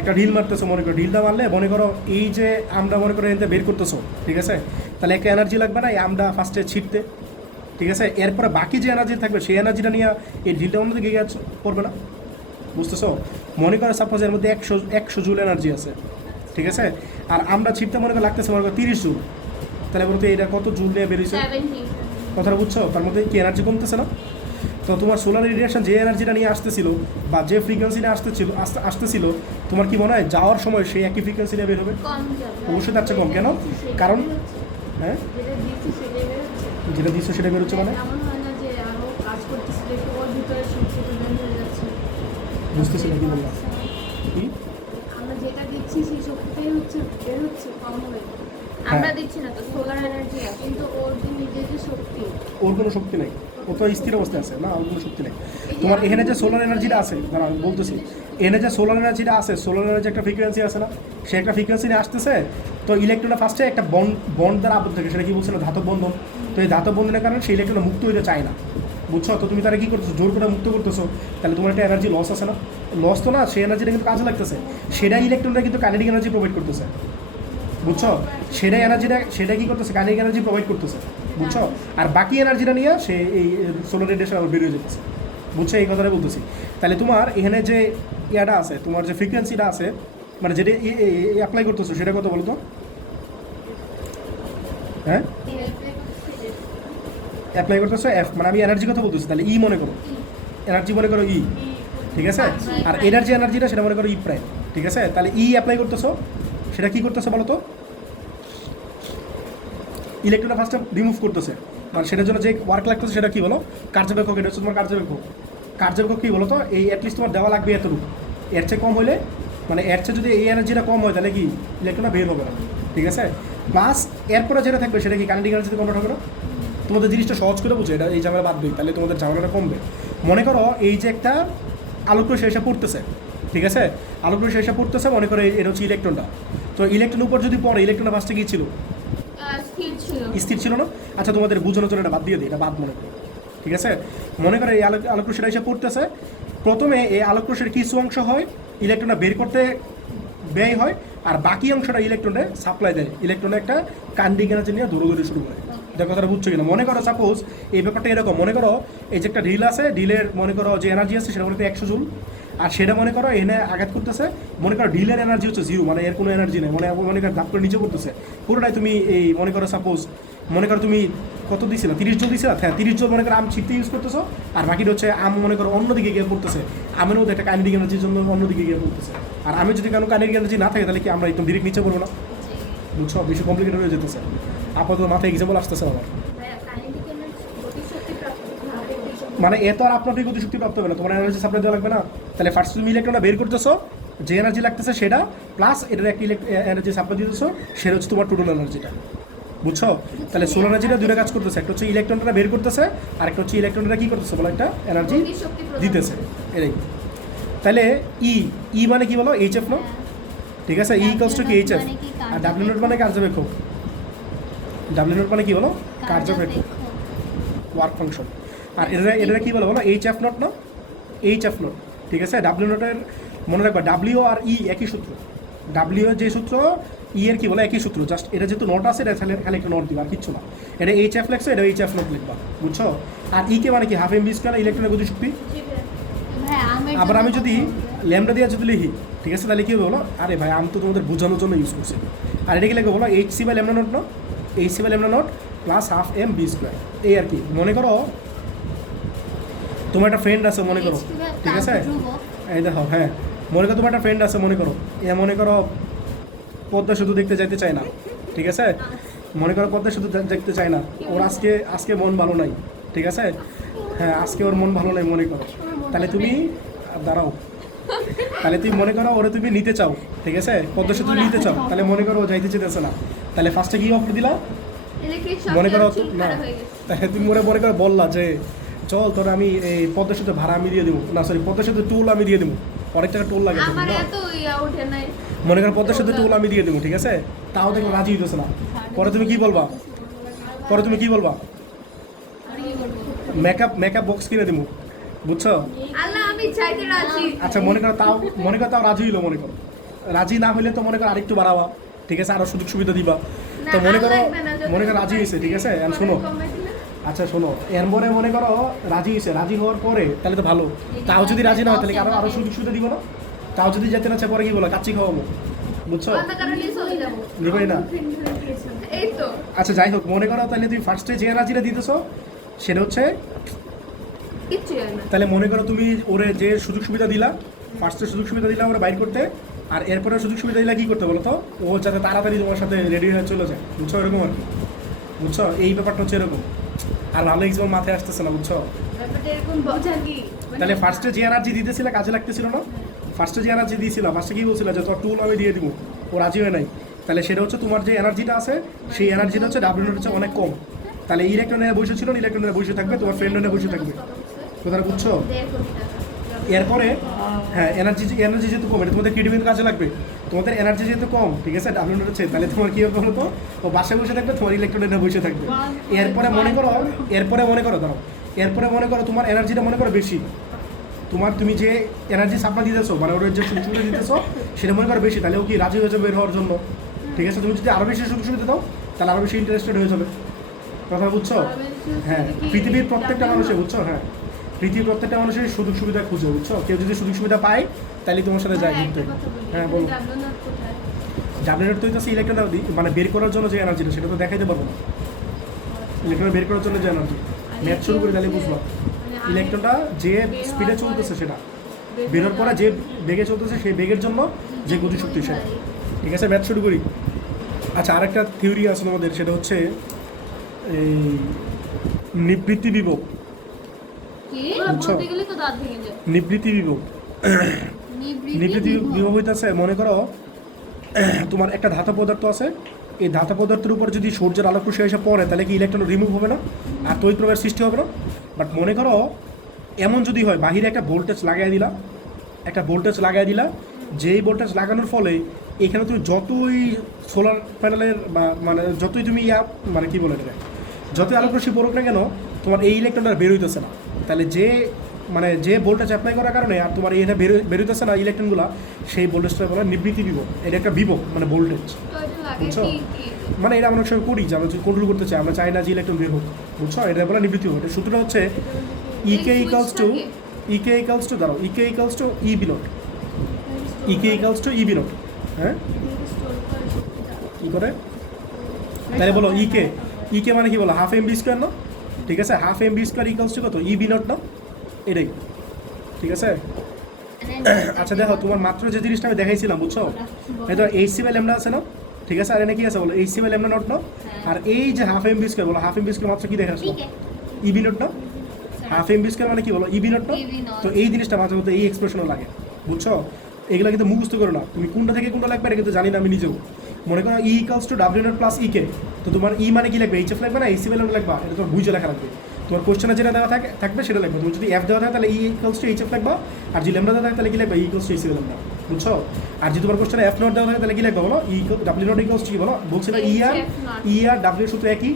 একটা ঢিল মারতেছো, মনে করো ঢিলটা মারলে মনে করো এই যে আমটা মনে করো এখানে বের করতেছো, ঠিক আছে? তাহলে একটা এনার্জি লাগবে না এই আমটা ফার্স্টে ছিটতে, ঠিক আছে? এরপরে বাকি যে এনার্জি থাকবে সেই এনার্জিটা নিয়ে এই ঢিলটা অন্যদিকে গিয়ে পড়বে না, বুঝতেছো? মনে করো সাপোজ এর মধ্যে 100 জুল এনার্জি আছে, ঠিক আছে? আর আমরা ছিটতে মনে করো লাগতেছে মনে করো 30 জুল, তাহলে বলতে এটা কত জুল নিয়ে বেরিয়েছে, কথাটা বুঝছো? তার মধ্যে কি এনার্জি কমতেছে না? তো তোমার সোলার রেডিয়েশন যে এনার্জিটা নিয়ে আসতেছিল বা যে ফ্রিকোয়েন্সি নিয়ে আসতেছিল, তোমার কি মনে হয় যাওয়ার সময় সেই একই ফ্রিকোয়েন্সি নিয়ে বের হবে? অবশ্যই তার চেয়ে কম। কেন? কারণ হ্যাঁ যেটা দিচ্ছ সেটা বেরোচ্ছে, মানে বুঝতেছি না কি বললাম, কি আমরা যেটা দিচ্ছি সেই শক্তিটাই হচ্ছে বের হচ্ছে কম হবে, আমরা দিচ্ছি না তো সোলার এনার্জি, কিন্তু ওর যে নিজের যে শক্তি, ওর কোনো শক্তি নেই, ও তো স্থির অবস্থায় আছে না, ওর কোনো শক্তি নেই। তোমার এখানে যে সোলার এনার্জিটা আছে, দাঁড়া আমি বলতেছি, এখানে যে সোলার এনার্জিটা আছে, সোলার এনার্জি একটা ফ্রিকোয়েন্সি আছে না, সে একটা ফ্রিকোয়েন্সি নিয়ে আসতেছে, তো ইলেকট্রনটা ফার্স্টে একটা বন্ড দ্বারা আবদ্ধ থাকে, সেটা কি বলছে না, ধাতব বন্ধন। তো এই ধাতব বন্ধনের কারণে সেই ইলেকট্রন মুক্ত হইতে চায় না, বুঝছো? তো তুমি তারা কী করতেছো, জোর করে মুক্ত করতেছো, তাহলে তোমার একটা এনার্জি লস আছে না, লস তো না, সেই এনার্জিটা কিন্তু কাজে লাগতেছে, সেটা ইলেকট্রনটা কিন্তু কাইনেটিক এনার্জি প্রোভাইড করতেছে, বুঝছো? সেটা কী করতেছে, কাইনেটিক এনার্জি প্রোভাইড করতেছে, বুঝছো? আর বাকি এনার্জিটা নিয়ে সে এই সোলার রেডিয়েশন বেরিয়ে যেতেছে, বুঝছো? এই কথাটা বলতেছি। তাহলে তোমার এখানে যে ইয়াটা আছে, তোমার যে ফ্রিকোয়েন্সিটা আছে, মানে যেটা অ্যাপ্লাই করতেছো সেটা কত বলো তো? হ্যাঁ অ্যাপ্লাই করতেছো এফ, মানে আমি এনার্জি কথা বলতেছি, তাহলে ই মনে করো, এনার্জি মনে করো ই, ঠিক আছে? আর এনার্জি এনার্জিটা সেটা মনে করো ই প্রাইম, ঠিক আছে? তাহলে ই অ্যাপ্লাই করতেছো, সেটা কী করতেছে বলো তো? ইলেকট্রনটা ফার্স্টে রিমুভ করতেছে, মানে সেটার জন্য যে ওয়ার্ক লাগতেছে সেটা কী বলো? কার্যবেক্ষক। এটা হচ্ছে তোমার কার্যবেক্ষক কী বলো তো? এই অ্যাটলিস্ট তোমার দেওয়া লাগবে এতটুকু, এর চেয়ে কম হলে, মানে এর চেয়ে যদি এই এনার্জিটা কম হয় তাহলে কি ইলেকট্রনটা বের হবে না, ঠিক আছে? প্লাস এরপরে যেটা থাকবে সেটা কি কাইনেটিক এনার্জিতে কনভার্ট হবে না? তোমাদের জিনিসটা সহজ করে বুঝো, এটা এই ঝামেলা বাদ দিই, তাহলে তোমাদের ঝামেলাটা কমবে। মনে করো এই যে একটা আলোক রশ্মি এসে পড়তেছে, ঠিক আছে? আলোক রশ্মি এসে পড়তেছে, মনে করো এটা হচ্ছে ইলেকট্রনটা, তো ইলেকট্রনের উপর যদি পড়ে, ইলেকট্রনটা ফার্স্টে কী ছিল? স্থির ছিল না? আচ্ছা তোমাদের বোঝানোর জন্য এটা বাদ দিয়ে দিই, এটা বাদ মনে করো, ঠিক আছে? মনে করো এই আলোক রশ্মিটা এসে পড়তেছে, প্রথমে এই আলোক রশ্মির কিছু অংশ হয় ইলেকট্রনটা বের করতে ব্যয় হয়, আর বাকি অংশটা ইলেকট্রনে সাপ্লাই দেয়, ইলেকট্রনে একটা কাইনেটিক এনার্জি নিয়ে দৌড়াদৌড়ি শুরু করে। এটা কথাটা বুঝছো কিনা? মনে করো সাপোজ এই ব্যাপারটা এরকম, মনে করো এই যে একটা ঢিল আছে, ঢিলের মনে করো যে এনার্জি আছে সেটা মনে করো 100 জুল, আর সেটা মনে করো এনে আঘাত করতেছে, মনে করো ঢিলের এনার্জি হচ্ছে 0, মানে এর কোনো এনার্জি নেই, মনে করো ধাপ করে নিচে পড়তেছে পুরোটাই। তুমি এই মনে করো সাপোজ মনে করো তুমি কত দিয়েছিলা, 30 জুল দিয়েছিলা, হ্যাঁ 30 জুল মনে করো আম ছিটতে ইউজ করতেছো, আর বাকিটা হচ্ছে আম মনে করো অন্যদিকে গিয়ে পড়তেছে, আমের মধ্যে একটা কাইনেটিক এনার্জির জন্য অন্যদিকে গিয়ে পড়তেছে। আর আমি যদি কোনো কাইনেটিক এনার্জি না থাকে তাহলে কি আমরা একদম ডিরেক্ট নিচে পড়বো না? বুঝছো? বেশি কমপ্লিকেটেড হয়ে যেতেছে, আপাতত মাথায় এক্সাম্পল আসতেছে আমার। মানে এত আর আপনার গতি শক্তি প্রাপ্ত হবে না, তোমার এনার্জি সাপ্লাই দেওয়া লাগবে না। তাহলে ফার্স্ট তুমি ইলেকট্রনটা বের করতেছো, যে এনার্জি লাগতেছে সেটা প্লাস এটার একটা এনার্জি সাপ্লাই দিতেছো, সেটা হচ্ছে তোমার টোটাল এনার্জিটা। বুঝছো? তাহলে সোলার এনার্জিটা দুটো কাজ করতেছে, একটা হচ্ছে ইলেকট্রনটা বের করতেছে, আর একটা হচ্ছে ইলেকট্রনটা কি করতেছে বলো, একটা এনার্জি দিতেছে। এটাই। তাহলে ই মানে কি বলো, এইচএফ না? ঠিক আছে, ই ইকুয়ালস টু কি এইচএফ, আর ডাব্লিউ নট মানে কার্যবেক্ষক। ডাব্লিউ নট মানে কি বলো, কার্যবেক্ষক, ওয়ার্ক ফাংশন। আর এটা কি বলো এইচএফ নট না, এইচএফ নট। ঠিক আছে, ডাব্লিউ নটের মনে রাখবা ডাব্লিউ আর ই একই সূত্র, ডাব্লিউ এর যে সূত্র ই এর কি বলে একই সূত্র, জাস্ট এটা যেহেতু নট আছে এটা খালি একটা নট দিবা, আর কিচ্ছু না। এটা এইচএফ লেখছো, এটা এইচএফ নট লিখবা। বুঝছো? আর ই কে মানে কি হাফ এমবি স্কয়ার ইলেকট্রনের গতিশক্তি। আবার আমি যদি ল্যামডা দিয়ে যদি লিখি, ঠিক আছে, তাহলে কি হবে বলো, আরে ভাই আমি তো তোমাদের বোঝানোর জন্য ইউজ করছি। আর এটা কি লিখবো বলো, H C by lambda not না, H C by lambda not plus half M V square. এই আর কি। মনে করো তোমার একটা ফ্রেন্ড আছে, মনে করো, ঠিক আছে, এই দেখো, হ্যাঁ, মনে করো তোমার একটা ফ্রেন্ড আছে, মনে করো মনে করো পদ্মা সেতু দেখতে যাইতে চায় না, ঠিক আছে, মনে করো পদ্মা সেতু দেখতে চায় না, ওর আজকে মন ভালো নাই, ঠিক আছে, হ্যাঁ আজকে ওর মন ভালো নাই মনে করো, তাহলে তুমি দাঁড়াও, তাহলে তুমি মনে করো ওরে তুমি নিতে চাও, ঠিক আছে, পদ্মা সেতু নিতে চাও, তাহলে মনে করো ও যাইতে চেতেছে না, তাহলে ফার্স্টে কি অফার দিলা, মনে করো না, তাহলে তুমি মনে করো বললা যে চল তোর আমি এই পদ্মা সেতু ভাড়া আমি দিয়ে দেবো, না সরি পদ্মা সেতু টোল আমি দিয়ে দেবো, অনেক টাকা টোল লাগে, মনে করো পদ্মা সেতু টোল আমি দিয়ে দেবো, ঠিক আছে, তাও দেখো রাজি হইতেছে না, পরে তুমি কি বলবা, মেকআপ বক্স কিনে দেবো, বুঝছো? আচ্ছা মনে করো তাও রাজি হইলো, রাজি না হইলে তো মনে করো আরেকটু বাড়াবা, ঠিক আছে, আরো সুযোগ সুবিধা দিবা, তো মনে করো রাজি হয়েছে, ঠিক আছে, শোনো, আচ্ছা শোনো, এরপরে মনে করো রাজি হয়েছে, রাজি হওয়ার পরে তাহলে তো ভালো, তাও যদি রাজি না হয় তাহলে আরো সুযোগ সুবিধা দিব না, তাও যদি যেতে না চায় পরে কি বলো, কাচ্চি খাওয়াবো, বুঝছো? নিবই না। আচ্ছা যাই হোক, মনে করো তাহলে তুমি ফার্স্টে যে এনার্জিটা দিতেছো সেটা হচ্ছে, তাহলে মনে করো তুমি ওরে যে সুযোগ সুবিধা দিলা, ফার্স্টে সুযোগ সুবিধা দিলা ওরা বাইর করতে, আর এরপরে সুযোগ সুবিধা দিলা কি করতে বলো তো, ও যাতে তাড়াতাড়ি তোমার সাথে রেডি হয়ে চলে যায়, বুঝছো? এরকম আর কি, বুঝছো? এই ব্যাপারটা হচ্ছে এরকম, আর ভালো এক্সাম্পল মাথায় আসতেছে না, বুঝছো? তাহলে ফার্স্টে যে এনার্জি দিতেছিল কাজে লাগতেছিল না, ফার্স্টে যে এনার্জি দিয়েছিল, ফার্স্টে কি বলছিল যে তোর টুল আমি দিয়ে দিব, ও রাজি হয় নাই, তাহলে সেটা হচ্ছে তোমার যে এনার্জিটা আছে সেই এনার্জিটা হচ্ছে ডাব্লিউ নট হচ্ছে অনেক কম, তাহলে ইলেকট্রনে বসে ছিল, ইলেকট্রনে বসে থাকবে, তোমার ফ্রেন্ডনে বসে থাকবে, কথাটা বুঝছো? এরপরে হ্যাঁ এনার্জি যেহেতু কম, এটা তোমাদের ক্রিটিভিটির কাজে লাগবে, তোমাদের এনার্জি যেহেতু কম, ঠিক আছে, ডাব্লিউ নট হচ্ছে, তাহলে তোমার কি হবে বলো তো, ও বাসায় বসে থাকবে, তোমার ইলেকট্রনে বসে থাকবে, এরপরে মনে করো ধরো, এরপরে মনে করো তোমার এনার্জিটা মনে করো বেশি, তুমি যে এনার্জি সাপ্লাই দিতেছো, মানে ওর যে সুযোগ সুবিধা দিতেছো সেটা মনে করো বেশি, তাহলে ও কি রাজি হয়ে যাবে বের হওয়ার জন্য, ঠিক আছে, তুমি যদি আরও বেশি সুযোগ সুবিধা দাও তাহলে আরও বেশি ইন্টারেস্টেড হয়ে যাবে, কথা বুঝছো? হ্যাঁ পৃথিবীর প্রত্যেকটা মানুষে, বুঝছো, হ্যাঁ পৃথিবীর প্রত্যেকটা মানুষের সুযোগ সুবিধা খুঁজে, বুঝছো? কেউ যদি সুযোগ সুবিধা পায় তাহলে তোমার সাথে যায় ঘুরতে। হ্যাঁ বলো। ডাব্লিউ নট তো হচ্ছে ইলেকট্রন মানে বের করার জন্য যে এনার্জিটা সেটা তো দেখাইতে পারবো না, ইলেকট্রন বের করার জন্য যে এনার্জি, ম্যাথ শুরু করে তাহলে বুঝবা, ইলেকট্রনটা যে স্পিডে চলতেছে সেটা বেরোর পরে যে বেগে চলতেছে সেই বেগের জন্য যে গতিশক্তি সেটা, ঠিক আছে, ম্যাথ শুরু করি। আচ্ছা আরেকটা থিওরি আছে আমাদের, সেটা হচ্ছে এই নিবৃত্তি বিভব, নিবৃত্তি বিভব হইতেছে, মনে করো তোমার একটা ধাতব পদার্থ আছে, এই ধাতব পদার্থের উপর যদি সূর্যের আলোক রশ্মি এসে পড়ে তাহলে কি ইলেকট্রন রিমুভ হবে না, আর তড়িৎ প্রবাহের সৃষ্টি হবে না? বাট মনে করো এমন যদি হয় বাহিরে একটা ভোল্টেজ লাগাই দিলা, যেই ভোল্টেজ লাগানোর ফলে এখানে তুমি যতই সোলার প্যানেলের বা মানে যতই তুমি মানে কি বলে এটা, যতই আলোক রশ্মি পড়ুক না কেন তোমার এই ইলেকট্রনটা বের হইতেছে না, তাহলে যে ভোল্টেজ অ্যাপ্লাই করার কারণে আর তোমার এটা বেরোতেছে না ইলেকট্রনগুলো, সেই ভোল্টেজটা বলা নিবৃত্তি বিভব, এটা একটা বিভব মানে ভোল্টেজ, বুঝছো? মানে এটা আমরা সবাই করি যে আমরা যদি কন্ট্রোল করতে চাই, আমরা চাই না যে ইলেকট্রন বের হোক, বুঝছো? এটা বলা নিবৃত্তি বিভব। সূত্রটা হচ্ছে ইকে ইকালস টু দাঁড়াও, E K equals to E B not, হ্যাঁ কি করে তাহলে বলো ইকে মানে কি বলো, হাফ এম বি স্কোয়ার না, ঠিক আছে, half M V square equals to কত, ই বি নট না, এটাই, ঠিক আছে। আচ্ছা দেখো তোমার মাত্র যে জিনিসটা আমি দেখাইছিলাম, বুঝছো, এই তো এইচ সি বাই ল্যামডা আছে না, ঠিক আছে, আর এনে কি আছে বলো, H C by lambda not না, আর এই যে হাফ এম বি স্কোয়ার বলো, হাফ এম বি স্কোয়ার মাত্র কি দেখা আসলো, ই বি নট না, হাফ এম বি স্কোয়ার মানে কি বলো ইবি নট। EB not। তো এই জিনিসটা মাঝে মধ্যে এই এক্সপ্রেশনও লাগে, বুঝছো? এগুলো কিন্তু মুখস্থ করো না তুমি, কোনটা থেকে কোনটা লাগবে এটা কিন্তু জানি না আমি নিজেও। মনে করো E equals to W not plus E K, তো তোমার ই মানে কি লাগবে, এইচ এফ লাগবে না এইচসি ভ্যালু লাগবে, এটা তোমার বুঝে লেখা লাগবে। তোমার কোশ্চেনে যেটা দেওয়া থাকবে সেটা লাগবে। তুমি যদি এফ দেওয়া থাকে তাহলে E equals to H F লাগবে, আর যদি ল্যামডা দেওয়া থাকে তাহলে কি লাগবে, ই ইকালস টু এইচসি ভ্যালু লাগবে, বুঝছো? আর যদি তোমার কোশ্চেনে এফ নট দেওয়া থাকে তাহলে কি লাগবে বলো, E W not equals two কি বলো, বলছে না ই আর ডাব্লিউ সূত্র একই,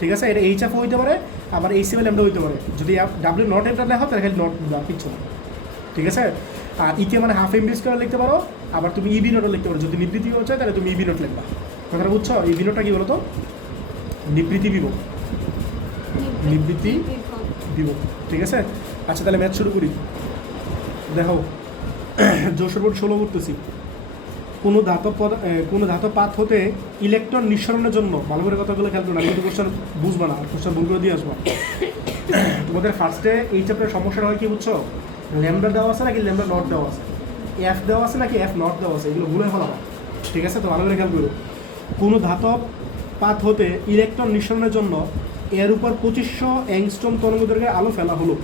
ঠিক আছে? এটা এইচ এফ হইতে পারে, আবার এইচসি ভ্যালু ল্যামডা হইতে পারে। যদি ডাব্লিউ নট এটা লেখা তাহলে খালি নট কিচ্ছু না, ঠিক আছে? আর ইকে মানে হাফ এম বি স্কোয়ার লিখতে পারো, আবার তুমি ইবি নোটও লিখতে পারো। যদি নিবৃত্তি বিভব চাই তাহলে তুমি ইবি নোট লিখবা। কথাটা বুঝছো? ইবি নোটটা কি বলো তো, নিবৃত্তি বিভব, নিবৃত্তি বিভব, ঠিক আছে? আচ্ছা তাহলে ম্যাথ শুরু করি। দেখো যশোর বোর্ড 16 করতেছি। কোনো ধাতব পাত হতে ইলেকট্রন নিঃসরণের জন্য, ভালো করে কথাগুলো খেয়াল করো না, কিন্তু কোশ্চেন বুঝবা না, কোশ্চেন ভুল করে দিয়ে আসবো। তোমাদের ফার্স্টে এই চ্যাপ্টারের সমস্যাটা হয় কি বুঝছো, ল্যামডা দেওয়া আছে নাকি ল্যামডা নট দেওয়া আছে, এফ দেওয়া আছে নাকি এফ নট দেওয়া আছে, এগুলো ভুলে ফেলা হয়, ঠিক আছে? তো ভালো করে খেয়াল করো। কোনো ধাতব পাত হতে ইলেকট্রন নিঃসরণের জন্য এর উপর 2500 অ্যাংস্ট্রম তরঙ্গদৈর্ঘ্যের আলো ফেলা হলো,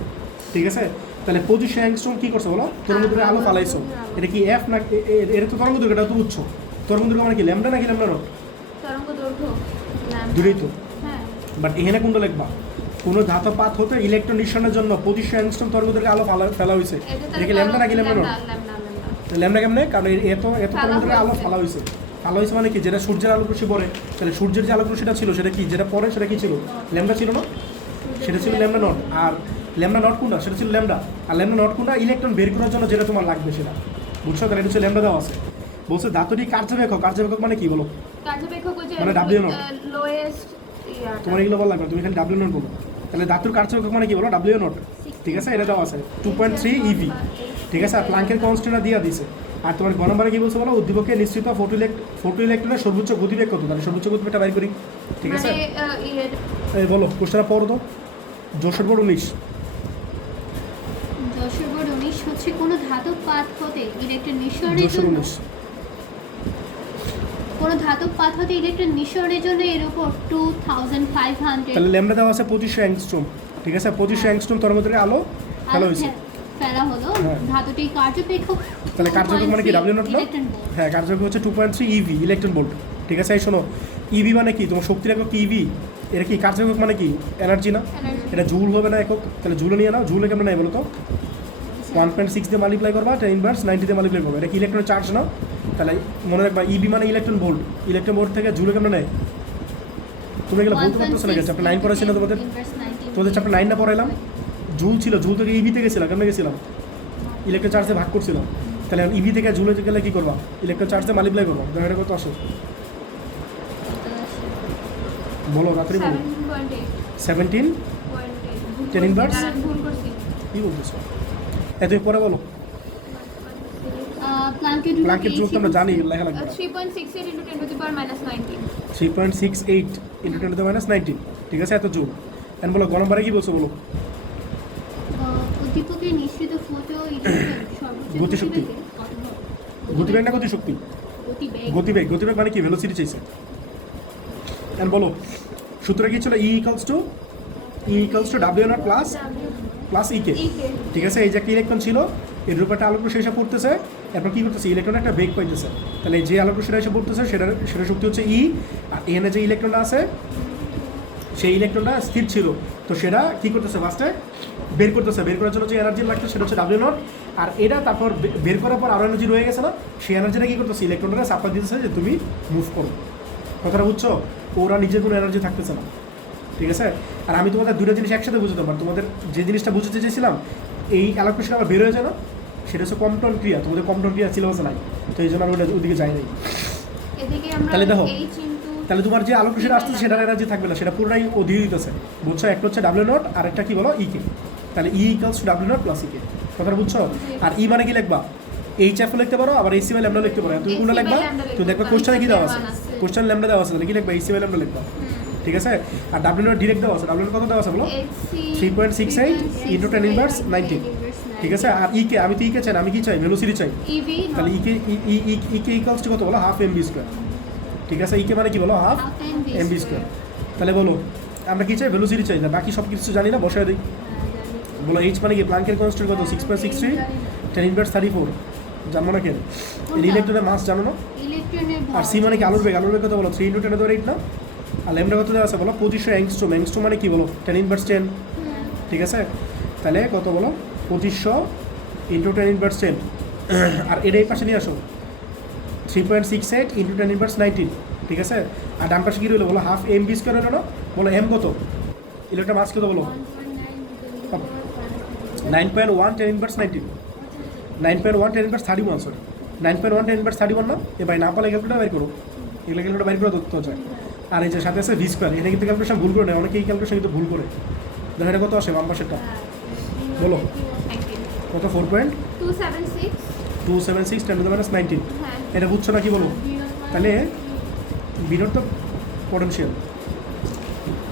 ঠিক আছে? তাহলে 2500 অ্যাংস্ট্রম কী করছে বলো, তরঙ্গদৈর্ঘ্যের আলো ফেলাইছো। এটা কি এফ না, এটা তো তরঙ্গদৈর্ঘ্যটা তো উচ্চ, তরঙ্গদৈর্ঘ্য মানে কি ল্যামডা নাকি ল্যামডা নট, দুটোই তো। বাট এখানে কোনটা লিখবা, কোনো ধাতব পাত হতে ইলেকট্রন নিঃসরণের জন্য 2500 অ্যাংস্ট্রম তরঙ্গদৈর্ঘ্যের আলো ফেলা হয়েছে, এটা কি ল্যামডা নাকি ল্যামডা নট? ল্যামডা কেমনে, কারণ এত তরঙ্গদৈর্ঘ্যের আলো ফেলা হয়েছে। ফেলা হয়েছে মানে কি, যেটা সূর্যের আলোক রশ্মি পড়ে, তাহলে সূর্যের যে আলোক রশ্মিটা ছিল সেটা কি, যেটা পড়ে সেটা কি ছিল, ল্যামডা ছিল না, সেটা ছিল lambda not. R lambda not কোনটা, সেটা ছিল ল্যামডা। আর ল্যামডা নট কোনটা, ইলেকট্রন বের করার জন্য যেটা তোমার লাগবে সেটা, বুঝছো? তাহলে এটা হচ্ছে ল্যামডা দেওয়া আছে। বলছে ধাতুটি কার্যবেক্ষক, কার্যবেক্ষক মানে কি বলো, মানে ডাব্লিউ নট। তোমার এগুলো বলা লাগবে, তুমি এখানে ডাব্লিউ নট বলো। তাহলে ধাতুর কার্যবেক্ষক মানে কি বলো, ডাব্লিউ নট, ঠিক আছে? এটা দেওয়া আছে 2.3 ইভি, ঠিক আছে? আর প্লাঙ্কের কনস্ট্যান্টটা দিয়ে দিছে। আর তোমার গ নম্বরে কি বলছে বলো, উদ্দীপকে নিশ্চিত ফটো ইলেকট্রনের সর্বোচ্চ গতিবেগ কত, তাহলে সর্বোচ্চ গতিবেগটা বাইর করি, ঠিক আছে? এই বলো কোশ্চেনটা পড়ো তো। যশোর বোর্ড 19 হচ্ছে কোনো ধাতব পাত হতে ইলেকট্রন নিঃসরণের যশোর জন্য 19 কোনো ধাতব পাত হতে ইলেকট্রন নিঃসরণের জন্য এর উপর 2500 তাহলে ল্যামডা দেওয়া আছে 2500 অ্যাংস্ট্রম, ঠিক আছে? 2500 অ্যাংস্ট্রম তরঙ্গদৈর্ঘ্যের আলো ফেলা হয়েছে, ফেলা হলো। হ্যাঁ। ধাতুটি কার্যবেক্ষক, তাহলে কার্যবেক্ষক মানে কি, ডাব্লিউ নট না? Electron volt. হ্যাঁ, কার্যবেক্ষক হচ্ছে 2.3 ইভি ইলেকট্রন ভোল্ট, ঠিক আছে? এই শোনো, ইভি মানে কি, তোমার শক্তির একক কি ইভি, এটা কি কার্যবেক্ষক মানে কি, এনার্জি না? এটা জুল হবে না একক, তাহলে জুলে নিয়ে নাও। জুলে কেমন নেই বলো তো, 1.6 দিয়ে মাল্টিপ্লাই করবা, 10 ইনভার্স 90 দিয়ে মাল্টিপ্লাই করবা। এটা কি ইলেকট্রন চার্জ না? তাহলে মনে রাখবা ইবি মানে ইলেকট্রন ভোল্ট, ইলেকট্রন ভোল্ট থেকে জুলে কেমন নেয়, তুমি এগুলো বলতে পারতেছো না, চ্যাপ্টার 9 পড়াইছিল তোমাদের চ্যাপ্টার 9 না পড়াইলাম, জুল ছিল, জুল থেকে ইবিতে গেছিলাম, কেমন গেছিলাম, ইলেকট্রন চার্জে ভাগ করছিলাম। তাহলে ইবি থেকে জুলে গেলে কী করবা, ইলেকট্রন চার্জে মাল্টিপ্লাই করবো। এটা কত আসে বলো, রাত্রি বলো। 17 10 ইনভার্স, কী বলতেছো এত পরে বলো। প্লাঙ্কের জুল তো আমরা জানি, লেখা লাগবে 3.68 into 10 to the power minus 19 3.68 into 10 to the minus 19, ঠিক আছে? এত জুল। এখন বলো গ নম্বরে কি বলছো বলো, উদ্দীপকের নিঃসৃত ফটো গতিশক্তি, গতিবেগ না গতিশক্তি, গতিবেগ, গতিবেগ মানে কি, ভেলোসিটি চাইছে। এখন বলো সূত্র কি ছিল, E equals to W not plus E K, ঠিক আছে? এই যে একটা ইলেকট্রন ছিল, এর উপর একটা আলোক রশ্মি এসে পড়তেছে, এরপর কী করতেছে, ইলেকট্রন একটা বেগ পাইতেছে। তাহলে যে আলোক রশ্মিটা এসে পড়তেছে সেটা শক্তি হচ্ছে ই, আর এখানে যে ইলেকট্রনটা আছে সেই ইলেকট্রনটা স্থির ছিল, তো সেটা কী করতেছে, ফার্স্টে বের করতেছে। বের করার জন্য যে এনার্জি লাগতো সেটা হচ্ছে ডাব্লিউ নট। আর এটা তারপর বের করার পর আরও এনার্জি রয়ে গেছে না, সেই এনার্জিটা কী করতেছে, ইলেকট্রনটা সাপ্লাই দিতেছে যে তুমি মুভ করো। কথাটা বুঝছো? ওরা নিজের কোনো এনার্জি থাকতেছে না, ঠিক আছে? আর আমি তোমাদের দুটো জিনিস একসাথে বুঝতে পারি। তোমাদের যে জিনিসটা বুঝতে চেয়েছিলাম, এই আলোক রশ্মিটা আবার বের হয়ে যায় না, সেটা হচ্ছে কম্পটন ক্রিয়া। তোমাদের কম্পটন ক্রিয়া সিলেবাসে নাই, তো এই জন্য আমি ওদিকে যাই নাই। তাহলে দেখো, তাহলে তোমার যে আলোক রশ্মিটা আসতেছে সেটার এনার্জি থাকবে না, সেটা পুরোটাই ও দিয়ে দিতেছে, বুঝছো? একটা হচ্ছে ডাব্লিউ নট আর একটা কি বলো, ইকে। তাহলে E equals to W not plus E K, কথাটা বুঝছো? আর ই মানে কি লিখবা, এইচ এফ লিখতে পারো, আবার এইচসি বাই ল্যামডা লিখতে পারো। তুমি কোনটা লিখবা, তুমি দেখবা কোশ্চেনে কি দেওয়া আছে, কোশ্চেন ল্যামডা দেওয়া আছে, তাহলে কি লিখবা, এইচসি বাই ল্যামডা লিখবা, ঠিক আছে? আর ডাব্লিউ নট ডিরেক্ট দেওয়া আছে, ডাব্লিউ নট কত দেওয়া আছে বলো, 3.68 ইন্টু 10 ইনভার্স 90, ঠিক আছে? আর ইকে, আমি তো ইকে চাই না, আমি কি চাই, ভেলোসিটি চাই। তাহলে ইকে ইকালস টু কত বলো, হাফ এম বি স্কোয়ার, ঠিক আছে? ইকে মানে কি বলো, হাফ এম বি স্কোয়ার। তাহলে বলো আমরা কি চাই, ভেলোসিটি চাই না, বাকি সব কিছু জানি না, বসায় দিই। বলো এইচ মানে কি প্লাঙ্কের কনস্ট্যান্ট কত 6.63 10 ইনভার্স 34 জানো না কেন ইলেকট্রনের মাস জানো না ইলেকট্রনের আর সি মানে কি আলোর বেগ কত বলো 3 × 10⁸ না আর ল্যামডা কত দেওয়া আছে বলো 2500 অ্যাংস্ট্রোম অ্যাংস্ট্রোম মানে কি বলো 10 ইনভার্স 10 ঠিক আছে তাহলে কত বলো 2500 × 10 ইনভার্স 10 আর এটা এই পাশে নিয়ে আসো 3.68 × 10 ইনভার্স 19 ঠিক আছে আর ডান পাশে কি রইলো বলো হাফ এম বি স্কোয়ার হলো না বলো এম কত ইলেকট্রন মাস কত বলো 9.1 10 ইনভার্স 19 9.1 10 ইনভার্স 31 সরি 9.1 10 ইনভার্স 31 না এ ভাই না পারলে ক্যালকুলেটার বের করো এগুলো ক্যালকুলেটার বের করে ধরতে চায় আর এই যে সাথে আছে ভি স্কোয়ার এটা কিন্তু ক্যালকুলেশন ভুল করে নেয় অনেকে এই ক্যালকুলেশন কিন্তু ভুল করে দেখো এটা কত আসে বাম পাশেরটা বলো কত 4.276 10 to the minus 19 এটা বুঝছো না কি বলো তাহলে বিনোর তো পটেনশিয়াল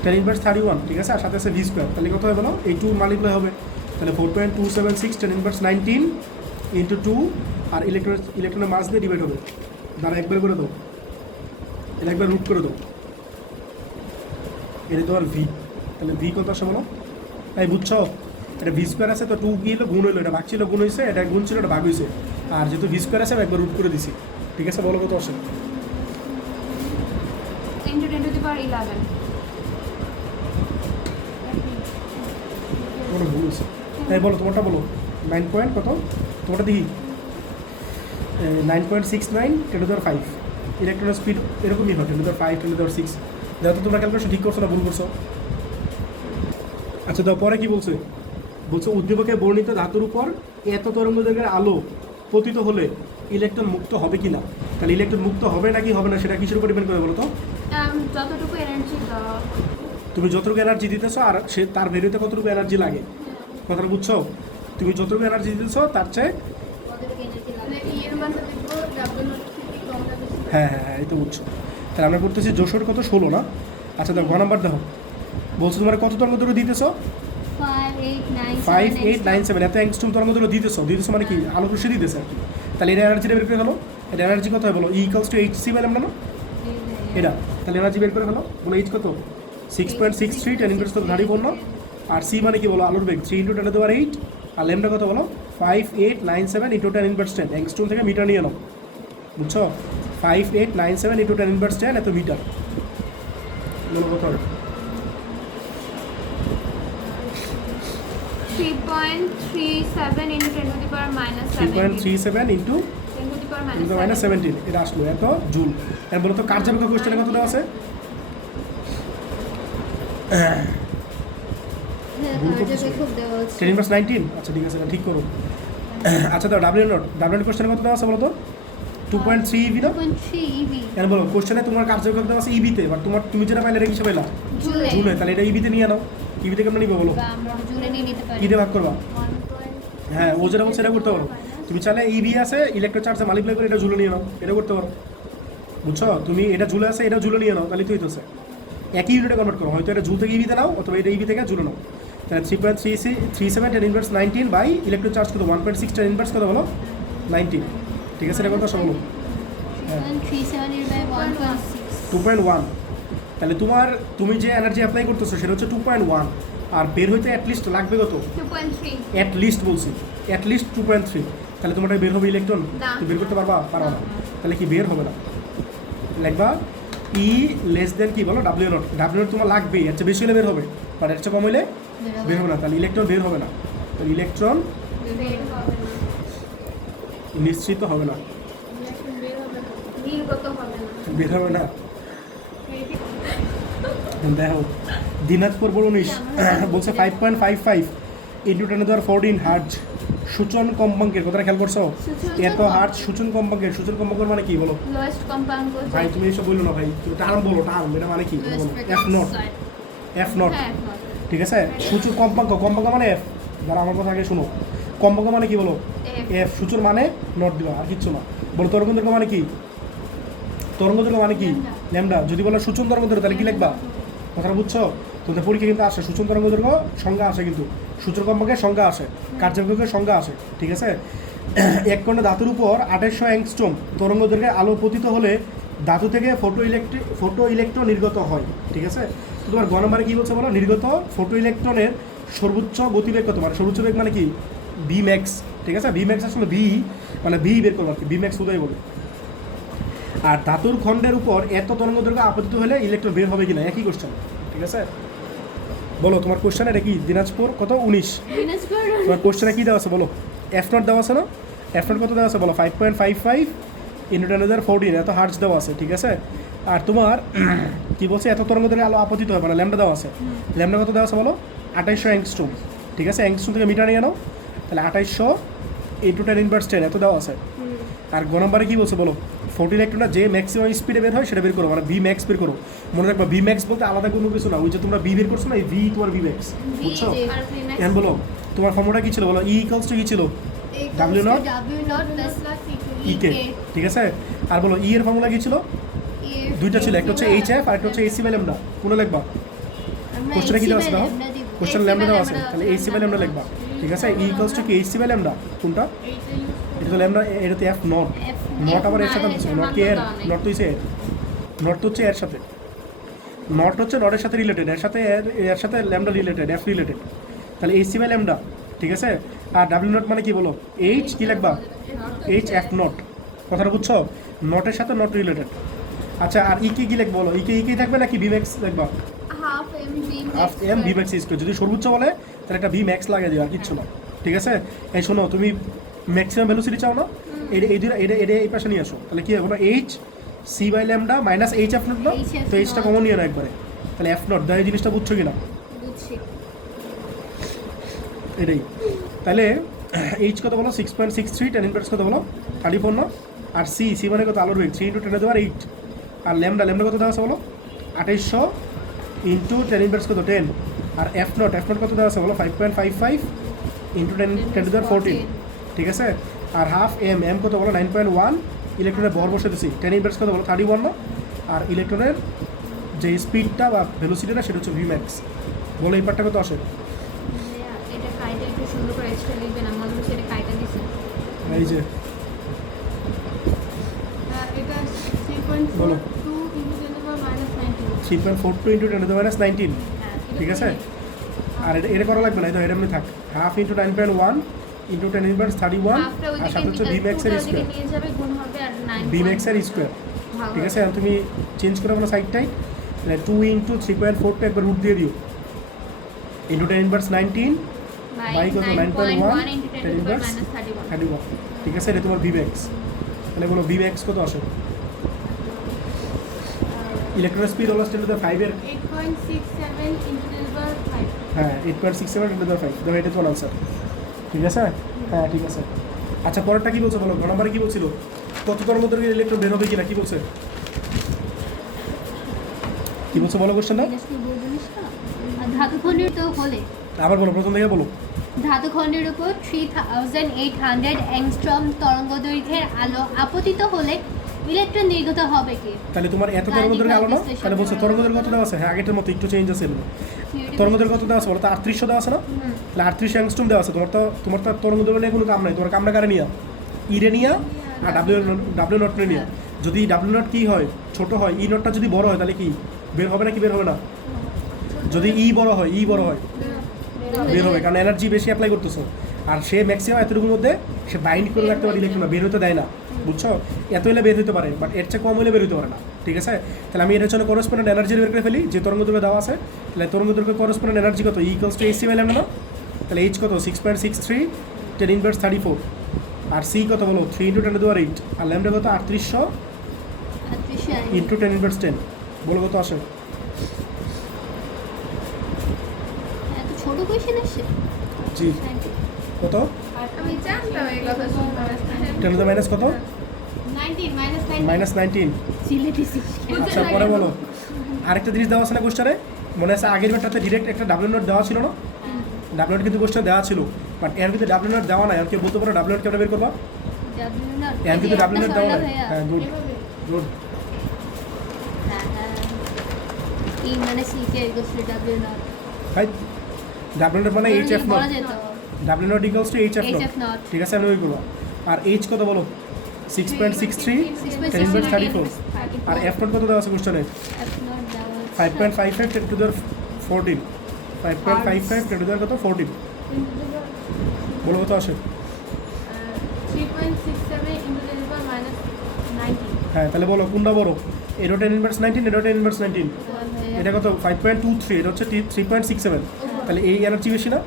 10 ইনভার্স 31 ঠিক আছে আর সাথে আছে ভি স্কোয়ার তাহলে কত হবে বলো এই 2 মাল্টিপ্লাই হবে তাহলে 4.276 10 ইনভার্স 19 ইন্টু 2 আর ইলেকট্রনের মাস দিয়ে ডিভাইড হবে দ্বারা একবার করে দাও এটা একবার রুট করে দাও এটা তোমার ভি তাহলে ভি কত আসে বলো তাই বুঝছো এটা ভি স্কোয়ার আছে তো 2 কি হলো গুণ হলো এটা ভাগ ছিল গুণ হয়েছে এটা গুণ ছিল এটা ভাগ হয়েছে আর যেহেতু ভি স্কোয়ার আছে আমি একবার রুট করে দিছি ঠিক আছে বলো কত আসে 10 to the power 11 তোমার ভুল হয়েছে তাই বলো তোমারটা বলো 9 পয়েন্ট কত তোমারটা দেখি 9.69 10 to the power 5 ইলেকট্রনের স্পিড এরকমই হয় 10 to the power 5 10 to the power 6 দেখো তো তোমরা ক্যালকুলেশন ঠিক করছো না ভুল করছো আচ্ছা দাও পরে কি বলছে বলছে উদ্দীপকে বর্ণিত ধাতুর উপর এত তরঙ্গদৈর্ঘ্যের আলো পতিত হলে ইলেকট্রন মুক্ত হবে কি না তাহলে ইলেকট্রন মুক্ত হবে নাকি হবে না সেটা কিসের উপর ডিপেন্ড করে বলো তো যতটুকু এনার্জি দাও তুমি যতটুকু এনার্জি দিতেছো আর সে তার ভ্যালুতে কতটুকু এনার্জি লাগে কথাটা বুঝছো তুমি যতটুকু এনার্জি দিতেছো তার চেয়ে হ্যাঁ হ্যাঁ হ্যাঁ এই তো বুঝছো তাহলে আমরা করতেছি যশোর কত 16 না আচ্ছা দেখো ঘ নাম্বার দেখো বলছো তোমার কত তরঙ্গদৈর্ঘ্য দিতেছো 5 8 9 7 এত অ্যাংস্ট্রোম তরঙ্গদৈর্ঘ্য দিতেছো মানে কি আলো রশ্মি দিতেছে আর কি তাহলে এটা এনার্জিটা বের করে ফেলো এটা এনার্জি কত হয় বলো E equals to H C by lambda না এটা তাহলে এনার্জি বের করে ফেলো বলো এইচ কত 6.63 10 ইনভার্স 34 না আর সি মানে কি বলো আলোর বেগ 3 × 10 to the power 8 আর ল্যামডা কত বলো 5897 × 10 ইনভার্স 10 অ্যাংস্ট্রোম থেকে মিটার নিয়ে নাও বুঝছো 5897 × 10 ইনভার্স 10 এত মিটার বলো কত হবে 3.37 into 10 to the power minus 3.37 into 10 to the power 10 to the minus 17 এটা আসলো এত জুল এর বলো তো কার্যবেগ কোশ্চেনে কত দেওয়া আছে খুব দেওয়া আছে 10 ইনভার্স 19 আচ্ছা ঠিক আছে এটা ঠিক করো আচ্ছা দাও ডাব্লিউ নট কোশ্চেনে কত দেওয়া আছে বলো তো 2.3 ইভি না 2.3 EV এর বলো কোশ্চেনে তোমার কার্যবেগ দেওয়া আছে ইবিতে বাট তুমি যেটা পাইলে এটা কিসে পাইলা জুলে জুলে তাহলে এটা ইবিতে নিয়ে নাও ইবিতে কেমন নিবে বলো বা আমরা জুলে নিয়ে নিতে পারি কি দিয়ে ভাগ করবা হ্যাঁ ও যেটা বলছে এটা করতে পারো তুমি চাইলে ইবি আছে ইলেকট্রো চার্জে মাল্টিপ্লাই করে এটা জুলে নিয়ে নাও এটা করতে পারো বুঝছো তুমি এটা জুলে আছে এটা জুলে নিয়ে নাও তাহলে তুই তো একই ইউনিটে কনভার্ট করো হয়তো এটা জুল থেকে ইবিতে নাও অথবা এটা ইবি থেকে জুলে নাও তাহলে 3.37 10 ইনভার্স 19 বাই ইলেকট্রো চার্জ কত 1.6 10 ইনভার্স কত বলো 19 ঠিক আছে এটা কত বলো 3.37 by 1.6 2.1 তাহলে তুমি যে এনার্জি অ্যাপ্লাই করতেছো সেটা হচ্ছে 2.1 আর বের হইতে অ্যাটলিস্ট লাগবে কত 2.3 অ্যাটলিস্ট বলছি অ্যাটলিস্ট 2.3 তাহলে তোমারটা বের হবে ইলেকট্রন না। তুমি বের করতে পারবা না তাহলে কি বের হবে না লিখবা ই লেস দেন কি বলো ডাব্লিউ নট তোমার লাগবেই এর চেয়ে বেশি হলে বের হবে বাট এর চেয়ে কম হলে বের হবে না তাহলে ইলেকট্রন বের হবে না তাহলে ইলেকট্রন বের হবে না নিশ্চিত হবে না নির্গত হবে না বের হবে না দেখো দিনাজপুর বলুন বলছে 5.55 into 10 to the power 14 hertz সূচন কম্পাঙ্কের কথাটা খেয়াল করছো এত হার্জ সূচন কম্পাঙ্কের মানে কি বলো লোয়েস্ট কম্পাঙ্ক ভাই তুমি এসব বললো না ভাই তুমি টার্ম বলো এটা মানে কি বলো এফ নট ঠিক আছে সূচক কম্পাঙ্ক মানে এফ যারা আমার কথা আগে শুনো কম্পাঙ্ক মানে কি বলো এফ সূচক মানে নট দিবা আর কিচ্ছু না বলো তরঙ্গদৈর্ঘ্য মানে কি মানে কি ল্যামডা যদি বলো সূচন তরঙ্গদৈর্ঘ্য তাহলে কি লিখবা কথাটা বুঝছো তোমাদের পরীক্ষা কিন্তু আসে সূচন তরঙ্গদৈর্ঘ্য সংজ্ঞা আসে কিন্তু সূচক কম্পাঙ্কের সংজ্ঞা আসে কার্যবেগের সংজ্ঞা আসে ঠিক আছে এক কোণে ধাতুর উপর 2800 অ্যাংস্ট্রোম তরঙ্গদৈর্ঘ্যে আলো পতিত হলে ধাতু থেকে ফটো ইলেকট্রন নির্গত হয় ঠিক আছে তো তোমার গ নম্বরে কী বলছে বলো নির্গত ফটো ইলেকট্রনের সর্বোচ্চ গতিবেগ কত, মানে সর্বোচ্চ বেগ মানে কি ভি ম্যাক্স, ঠিক আছে। ভি ম্যাক্স আসলে ভি মানে ভি বের করবো আর কি, ভি ম্যাক্স কোথায় বলে। আর ধাতুর খণ্ডের উপর এত তরঙ্গদৈর্ঘ্য আপতিত হলে ইলেকট্রন বের হবে কিনা, একই কোশ্চেন, ঠিক আছে। বলো তোমার কোশ্চেন এটা কি, দিনাজপুর কত 19, তোমার কোশ্চেনে কী দেওয়া আছে বলো। এফ নট দেওয়া আছে না, এফ নট কত দেওয়া আছে বলো, 5.55 ইন্টু 1014, এত হার্টস দেওয়া আছে, ঠিক আছে। আর তোমার কি বলছে, এত তরঙ্গদৈর্ঘ্যে আলো আপতিত হয় মানে ল্যাম্ডা দেওয়া আছে, ল্যাম্ডা কত দেওয়া আছে বলো, 2800 অ্যাংস্ট্রোম, ঠিক আছে। অ্যাংস্ট্রোম থেকে মিটার নিয়ে নাও, তাহলে 2800 ইন্টু 10^10 এত দেওয়া আছে। আর গ নম্বরে কী বলছে বলো, 40 ইলেকট্রনটা যে ম্যাক্সিমাম স্পিডে বের হয় সেটা বের করো, মানে ভি ম্যাক্স বের করো। মনে রাখবা ভি ম্যাক্স বলতে আলাদা কোনো কিছু না, ওই যে তোমরা ভি বের করছো না, এই ভি তোমার ভি ম্যাক্স, বুঝছো। এখন বলো তোমার ফর্মুলাটা কী ছিল বলো, ই ইকুয়ালস টু কী ছিল, ডাব্লিউ নট ই কে, ঠিক আছে। আর বলো ই এর ফর্মুলা কী ছিল, দুইটা ছিল, একটা হচ্ছে এইচ এফ আর একটা হচ্ছে এসি বাই ল্যামডা, কোনটা লিখবা, কোশ্চেনে কী দেওয়া আছে, দেখো কোশ্চেন ল্যামডা দেওয়া আছে, তাহলে এসি বাই ল্যামডা লিখবা, ঠিক আছে। ই ইকুয়ালস টু কি এইচসি বাই ল্যামডা, কোনটা, এটা তো ল্যামডা, এটা তো এফ নট, নট আবার এর সাথে নট কি এর, নট তো হচ্ছে এর, নট তো হচ্ছে এর সাথে, নট হচ্ছে নটের সাথে রিলেটেড, এর সাথে এর সাথে ল্যামডা রিলেটেড, এফ রিলেটেড, তাহলে এইচসি বাই ল্যামডা, ঠিক আছে। আর ডাব্লিউ নট মানে কি বলো, এইচ কি লিখবা, এইচ এফ নট, কথাটা বুঝছো, নটের সাথে নট রিলেটেড। আচ্ছা আর ই কি লিখবো বলো, ইকেই থাকবে নাকি ভি ম্যাক্স লিখবা, half M V max square, যদি সর্বোচ্চ বলে তাহলে একটা ভি ম্যাক্স লাগিয়ে দিও আর কিচ্ছু না, ঠিক আছে। এই শোনো তুমি ম্যাক্সিমাম ভ্যালুসিটি চাও না, এটা এই পাশে নিয়ে আসো, তাহলে কি হবে, H C by lambda minus H F naught, তো এইচটা কমন নিয়ে না একবারে, তাহলে এফ নট, এই জিনিসটা বুঝছো কিনা, এটাই। তাহলে এইচ কত বলো, 6.63, 10 ইনভার্স কত বলো 34 না, আর সি মানে কত, আলোর বেগ 3 ইন্টু 10^8, আর ল্যামডা কত দেওয়া আছে বলো 2800 ইন্টু 10 ইনভার্স কত 10, আর এফ নট কত দেওয়া আছে বলো 5.55 ইন্টু 10^14, ঠিক আছে। আর হাফ এম কত বলো 9.1, ইলেকট্রনের ভর বসে দিচ্ছি, 10 ইনভার্স কত বলো 31 না, আর ইলেকট্রনের যে স্পিডটা বা ভেলোসিটিটা সেটা হচ্ছে ভি ম্যাক্স, বলো এই পার্টটা কত আসে, এই যে বলো 3.42 ইন্টু 10^-19, ঠিক আছে। আর এটা করা লাগবে না, এটা এমনি থাক, হাফ ইন্টু 9.1 ইন্টু 10 ইনভার্স 31, আর সাথে হচ্ছে ভি ম্যাক্সের স্কোয়ার, ভি ম্যাক্সের স্কোয়ার, ঠিক আছে। আর তুমি চেঞ্জ করে বলো সাইডটাই, 2 ইন্টু 3.42 একবার রুট দিয়ে দিও, ইন্টু 10 ইনভার্স 19 বাই কত 9.1 10 ইনভার্স 31, ঠিক আছে। এটা তোমার ভি ম্যাক্স, তাহলে বলো ভি ম্যাক্স কত আসে, ইলেকট্রনের স্পিড হলো 10^5 এর 8.67 into 10^5, হ্যাঁ 8.67 into 10^5, দেখো এটা তোমার আনসার, ঠিক আছে। হ্যাঁ ঠিক আছে। আচ্ছা পরেরটা কি বলছে বলো, ঘ নম্বরে কি বলছিল, কত তরঙ্গদৈর্ঘ্যের ইলেকট্রন বের হবে কিনা, কি বলছে, কি বলছে বলো কোশ্চেনটা, ধাতু খণ্ডের তো হলে আবার বলো, প্রথম থেকে বলো। ধাতু খণ্ডের উপর 3800 অ্যাংস্ট্রম তরঙ্গদৈর্ঘ্যের আলো আপতিত হলে ইলেকট্রন নির্গত হবে কি, তাহলে তোমার এত তরঙ্গদৈর্ঘ্যের আলো না, তাহলে বলছে তরঙ্গদৈর্ঘ্য কত দেওয়া আছে, হ্যাঁ আগেরটার মতো একটু চেঞ্জ আছে, তরঙ্গদৈর্ঘ্য কত দেওয়া আছে বলো, তো 3800 দেওয়া আছে না, তাহলে 3800 অ্যাংস্ট্রম দেওয়া আছে, তোমার তো তরঙ্গদৈর্ঘ্য নিয়ে কোনো কাম নাই, তোমার কামনা কারে নিয়া ইরে নিয়া আর ডাব্লিউ নট নিয়া, যদি ডাব্লিউ নট কি হয় ছোট হয়, ই নটটা যদি বড় হয় তাহলে কি বের হবে না, কি বের হবে না, যদি ই বড় হয় বের হবে, কারণ এনার্জি বেশি অ্যাপ্লাই করতেছো, আর সে ম্যাক্সিমাম এতটুকুর মধ্যে সে বাইন্ড করে রাখতে পারে ইলেকট্রন, বের হতে দেয় না, বুঝছো, এত হলে বের হতে পারে, বাট এর চেয়ে কম হলে বের হতে পারে না, ঠিক আছে। তাহলে আমি এটার জন্য করেসপন্ডেন্ট এনার্জি বের করে ফেলি, যে তরঙ্গদৈর্ঘ্য দেওয়া আছে, তাহলে তরঙ্গদৈর্ঘ্য করেসপন্ডেন্ট এনার্জি কত, equals to AC by lambda, তাহলে এইচ কত 6.63 10 ইনভার্স 34, আর সি কত বলো 3 ইন্টু 10^8, আর ল্যামডা কত 3800 ইন্টু 10 ইনভার্স 10, বলো কত আসে, এত ছোট কোশ্চেন আসছে, জি কত, আমি জানতাম এই কথা শুনতে, 10 মাইনাস কত 19 -19, আচ্ছা পরে বলো। আরেকটা জিনিস দেওয়া আছে না কোশ্চেনে, মনে আছে আগের বারটাতে ডিরেক্ট একটা ডাব্লিউ নট দেওয়া ছিল না, ডাব্লিউ নট কিন্তু কোশ্চেন দেওয়া ছিল, বাট এর ভিতরে ডাব্লিউ নট দেওয়া নাই, আর কেউ বলতে পারো ডাব্লিউ নট কেমন বের করবা, এর ভিতরে ডাব্লিউ নট দেওয়া নাই, হ্যাঁ গুড, ই মানে C K equals to W naught, right, W naught মানে H F naught, W naught equals to H F naught, ঠিক আছে, আমি ওই করবো। আর এইচ কত বলো 6.63 10 ইনভার্স 34, আর এফ নট কত দেওয়া আছে কোশ্চেনে 5.55 10^14, 5.55 10 টু দি পাওয়ার কত 14 বলো কত আসে 3.67 into 10 to the power minus 19 হ্যাঁ তাহলে বলো কোনটা বড় এটা 10 ইনভার্স 19 এটা 10 ইনভার্স 19 এটা কত 5.23 এটা হচ্ছে 3.67 তাহলে এই এনার্জি বেশি না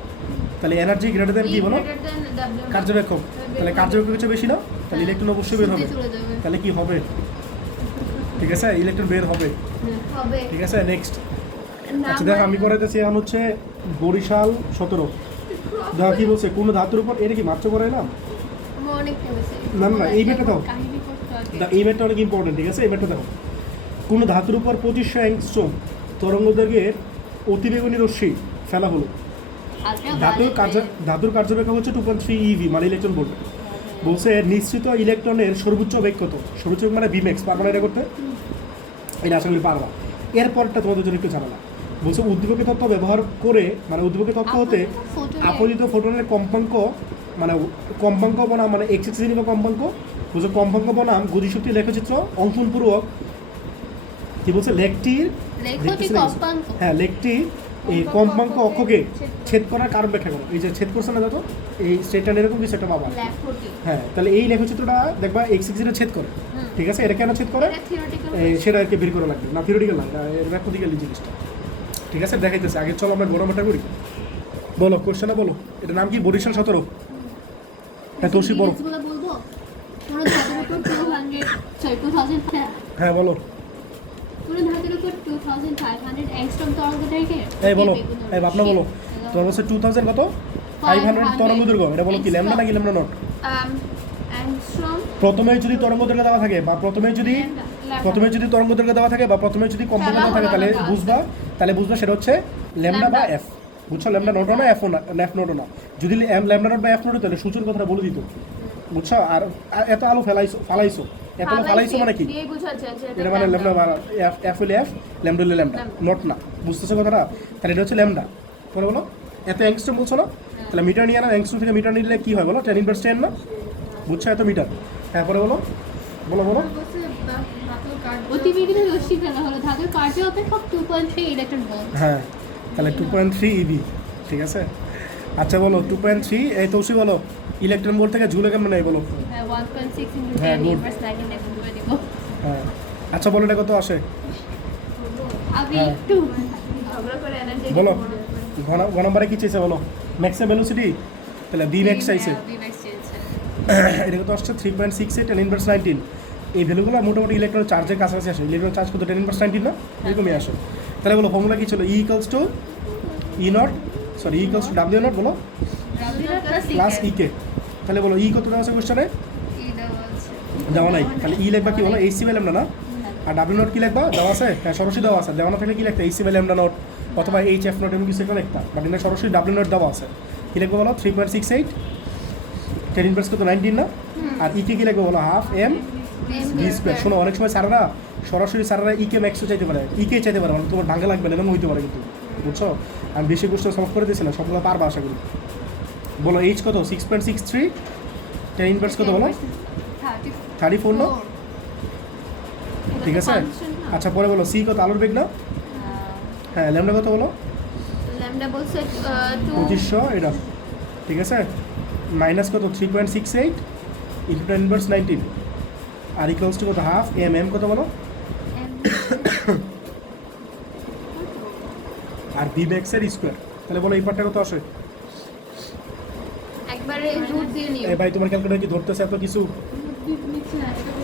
তাহলে এনার্জি গ্রেটার দেন কি বলো greater than W কার্যবেক্ষক তাহলে কার্যবেক্ষক হচ্ছে বেশি না তাহলে ইলেকট্রন অবশ্যই বের হবে চলে যাবে তাহলে কি হবে ঠিক আছে ইলেকট্রন বের হবে হবে ঠিক আছে নেক্সট আচ্ছা দেখো আমি করে দিয়েছি এখন হচ্ছে বরিশাল 17 দেখো কি বলছে কোন ধাতুর উপর এটা কি মাত্র করে না অনেক কেমিস্ট্রি না না এই বেটা দাও কাহিনী করতে হবে এই বেটা অনেক ইম্পর্টেন্ট ঠিক আছে এই বেটা দেখো কোন ধাতুর উপর 2500 অ্যাংস্ট্রোম তরঙ্গদৈর্ঘ্যের অতিবেগুনি রশ্মি ফেলা হলো ধাতুর কার্যবেক্ষক হচ্ছে 2.3 ইভি মানে ইলেকট্রন ভোল্ট বলছে নিশ্চিত ইলেকট্রনের সর্বোচ্চ বেগ কত সর্বোচ্চ বেগ মানে বিমেক্স পারবা না এটা করতে এটা আশা করি পারবা এরপরটা তোমাদের জন্য একটু ঝামেলা বলছে উদ্দীপকের তত্ত্ব ব্যবহার করে মানে উদ্দীপকের তত্ত্ব হতে আপতিত ফোটনের কম্পাঙ্ক মানে কম্পাঙ্ক বনাম মানে এক্স শ্রেণী বা কম্পাঙ্ক বলছে কম্পাঙ্ক বনাম গতিশক্তি লেখচিত্র অঙ্কনপূর্বক কি বলছে লেখটির হ্যাঁ লেখটি এই কম্পাঙ্ক অক্ষকে ছেদ করার কারণ ব্যাখ্যা করো এই যে ছেদ করছে না যত এই স্টেটটা এরকম কিছু একটা পাবা হ্যাঁ তাহলে এই লেখচিত্রটা দেখবা এক্স এক্সিটা ছেদ করে ঠিক আছে এটা কেন ছেদ করে সেটা আর কি বের করা লাগবে না থিওরিটিক্যাল না ম্যাথমেটিক্যাল জিনিসটা ঠিক আছে দেখাইতেছে আগে চলো আমরা গণমাটা করি বলো কোশ্চেনটা বলো এটা নাম কি বরিশাল 17 হ্যাঁ তোষি বলো বলবো কোন ধাতুর উপর 2000 হ্যাঁ বলো কোন ধাতুর উপর 2500 অ্যাংস্ট্রোম তরঙ্গদৈর্ঘ্যে এই বলো এই আপনা বলো তোমার হচ্ছে 2000 কত 500 তরঙ্গদৈর্ঘ্য এটা বলো কি ল্যামডা নাকি ল্যামডা নট অ্যাংস্ট্রোম প্রথমে যদি তরঙ্গদৈর্ঘ্য দেওয়া থাকে বা প্রথমে যদি তরঙ্গদৈর্ঘ্য দেওয়া থাকে বা প্রথমে যদি কম্পাঙ্ক দেওয়া থাকে তাহলে বুঝবা সেটা হচ্ছে ল্যামডা বা এফ বুঝছো ল্যামডা নট না এফ না এফ নট না যদি ল্যামডা নট বা এফ নট তাহলে সূচকের কথা বলে দিত বুঝছো আর এত আলো ফালাইছো এত আলো ফালাইছো মানে কি এটা মানে ল্যামডা বা এফ হলে এফ ল্যামডা হলে ল্যামডা নট না বুঝতেছো কথাটা তাহলে এটা হচ্ছে ল্যামডা তাহলে বলো এত অ্যাংস্ট্রোম বলছো না তাহলে মিটার নিয়ে না অ্যাংস্ট্রোম থেকে মিটার নিলে কি হয় বলো 10 ইনভার্স 10 না বুঝছো এত মিটার হ্যাঁ পরে বলো অতিবেগুনি রশ্মি ফেলা হলো ধাতুর কার্য অপেক্ষক 2.3 ইলেকট্রন ভোল্ট হ্যাঁ তাহলে 2.3 ইভি ঠিক আছে আচ্ছা বলো 2.3 এই তৌসি বলো ইলেকট্রন ভোল্ট থেকে জুলে কেমন নেই বলো 1.6 into হ্যাঁ, 10 good. inverse 19 এখন করে দিব হ্যাঁ আচ্ছা বলো এটা কত আসে আমি হ্যাঁ। একটু ঝগড়া করে এনার্জি বলো ঘন নম্বরে কি চাইছে বলো ম্যাক্সিমাম ভেলোসিটি তাহলে বি ম্যাক্স চাইছে এটা কত আসছে 3.68 10 ইনভার্স 19 এই ভ্যালুগুলো মোটামুটি ইলেকট্রন চার্জের কাছাকাছি আসে ইলেকট্রন চার্জ কত 10 ইনভার্স 19 না এরকমই আসে তাহলে বলো ফর্মুলা কি ছিল E equals two E not sorry E equals to W not বলো প্লাস ই কে তাহলে বলো ই কত দেওয়া আছে কোশ্চেনে দেওয়া নাই তাহলে ই লিখবা কি বলো এইচ সি বাই ল্যামডা না আর ডাব্লিউ নট কি লিখবা দেওয়া আছে হ্যাঁ সরাসরি দেওয়া আছে দেওয়া না থাকলে কি লিখতে H C by lambda naught অথবা এইচ এফ নট এমন কিছু একটা লিখতা বাট এটা সরাসরি ডাব্লিউ নট দেওয়া আছে কি লিখবো বলো 3.68 10 ইনভার্স কত 19 না আর ই কে কি লিখবো বলো হাফ এম বি স্কোয়ার শোনো অনেক সময় স্যারেরা সরাসরি ই কে ম্যাক্সও চাইতে পারে ই কে চাইতে পারে মানে তোমার ভাঙা লাগবে না এরকম হইতে পারে কিন্তু বুঝছো আমি বেশি কোশ্চেন সলভ করে দিয়েছি না সবগুলো পারবা আশা করি বলো এইচ কত 6.63 10 ইনভার্স কত বলো 34 না ঠিক আছে আচ্ছা পরে বলো সি কত আলোর বেগ না হ্যাঁ ল্যামডা কত বলো ল্যামডা বলছে 2500 এটা ঠিক আছে মাইনাস কত 3.68 ইন্টু 10 ইনভার্স 19 আর ইকুয়ালস টু কত হাফ এম এম কত বলো আর বি ম্যাক্স এর স্কোয়ার তাহলে বলো এই পার্টটা কত আসে একবারে রুট দিয়ে নিও ভাই তোমার ক্যালকুলেটর কি ধরতেছে এত কিছু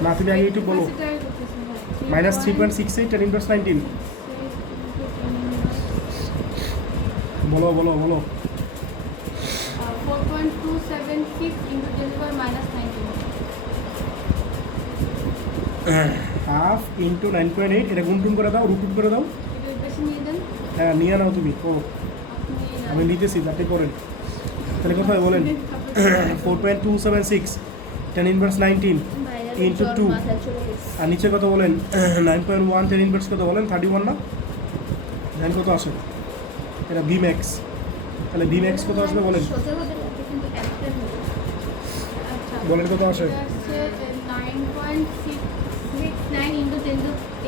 না তুমি আগে একটু বলো মাইনাস 3.68 10 ইনভার্স 19 বলো বলো বলো 4.276 into 10 to the power minus 19 half into 9.8 এটা গুণ করে দাও রুট করে দাও এটা বেশি নিয়ে দেন হ্যাঁ নিয়ে নাও তুমি ও আপনি আমি নিতেছি যাতে করেন তাহলে কত হয় বলেন 4.276 10 ইনভার্স 19 ইন্টু 2 আর নিচে কত বলেন 9.1 10 ইনভার্স কত বলেন 31 না জানেন কত আসে এটা বি ম্যাক্স তাহলে বি ম্যাক্স কত আসবে বলেন সোজা হবে এটা কিন্তু একটা হবে আচ্ছা বলেন কত আসে এটা হচ্ছে 9.669 into 10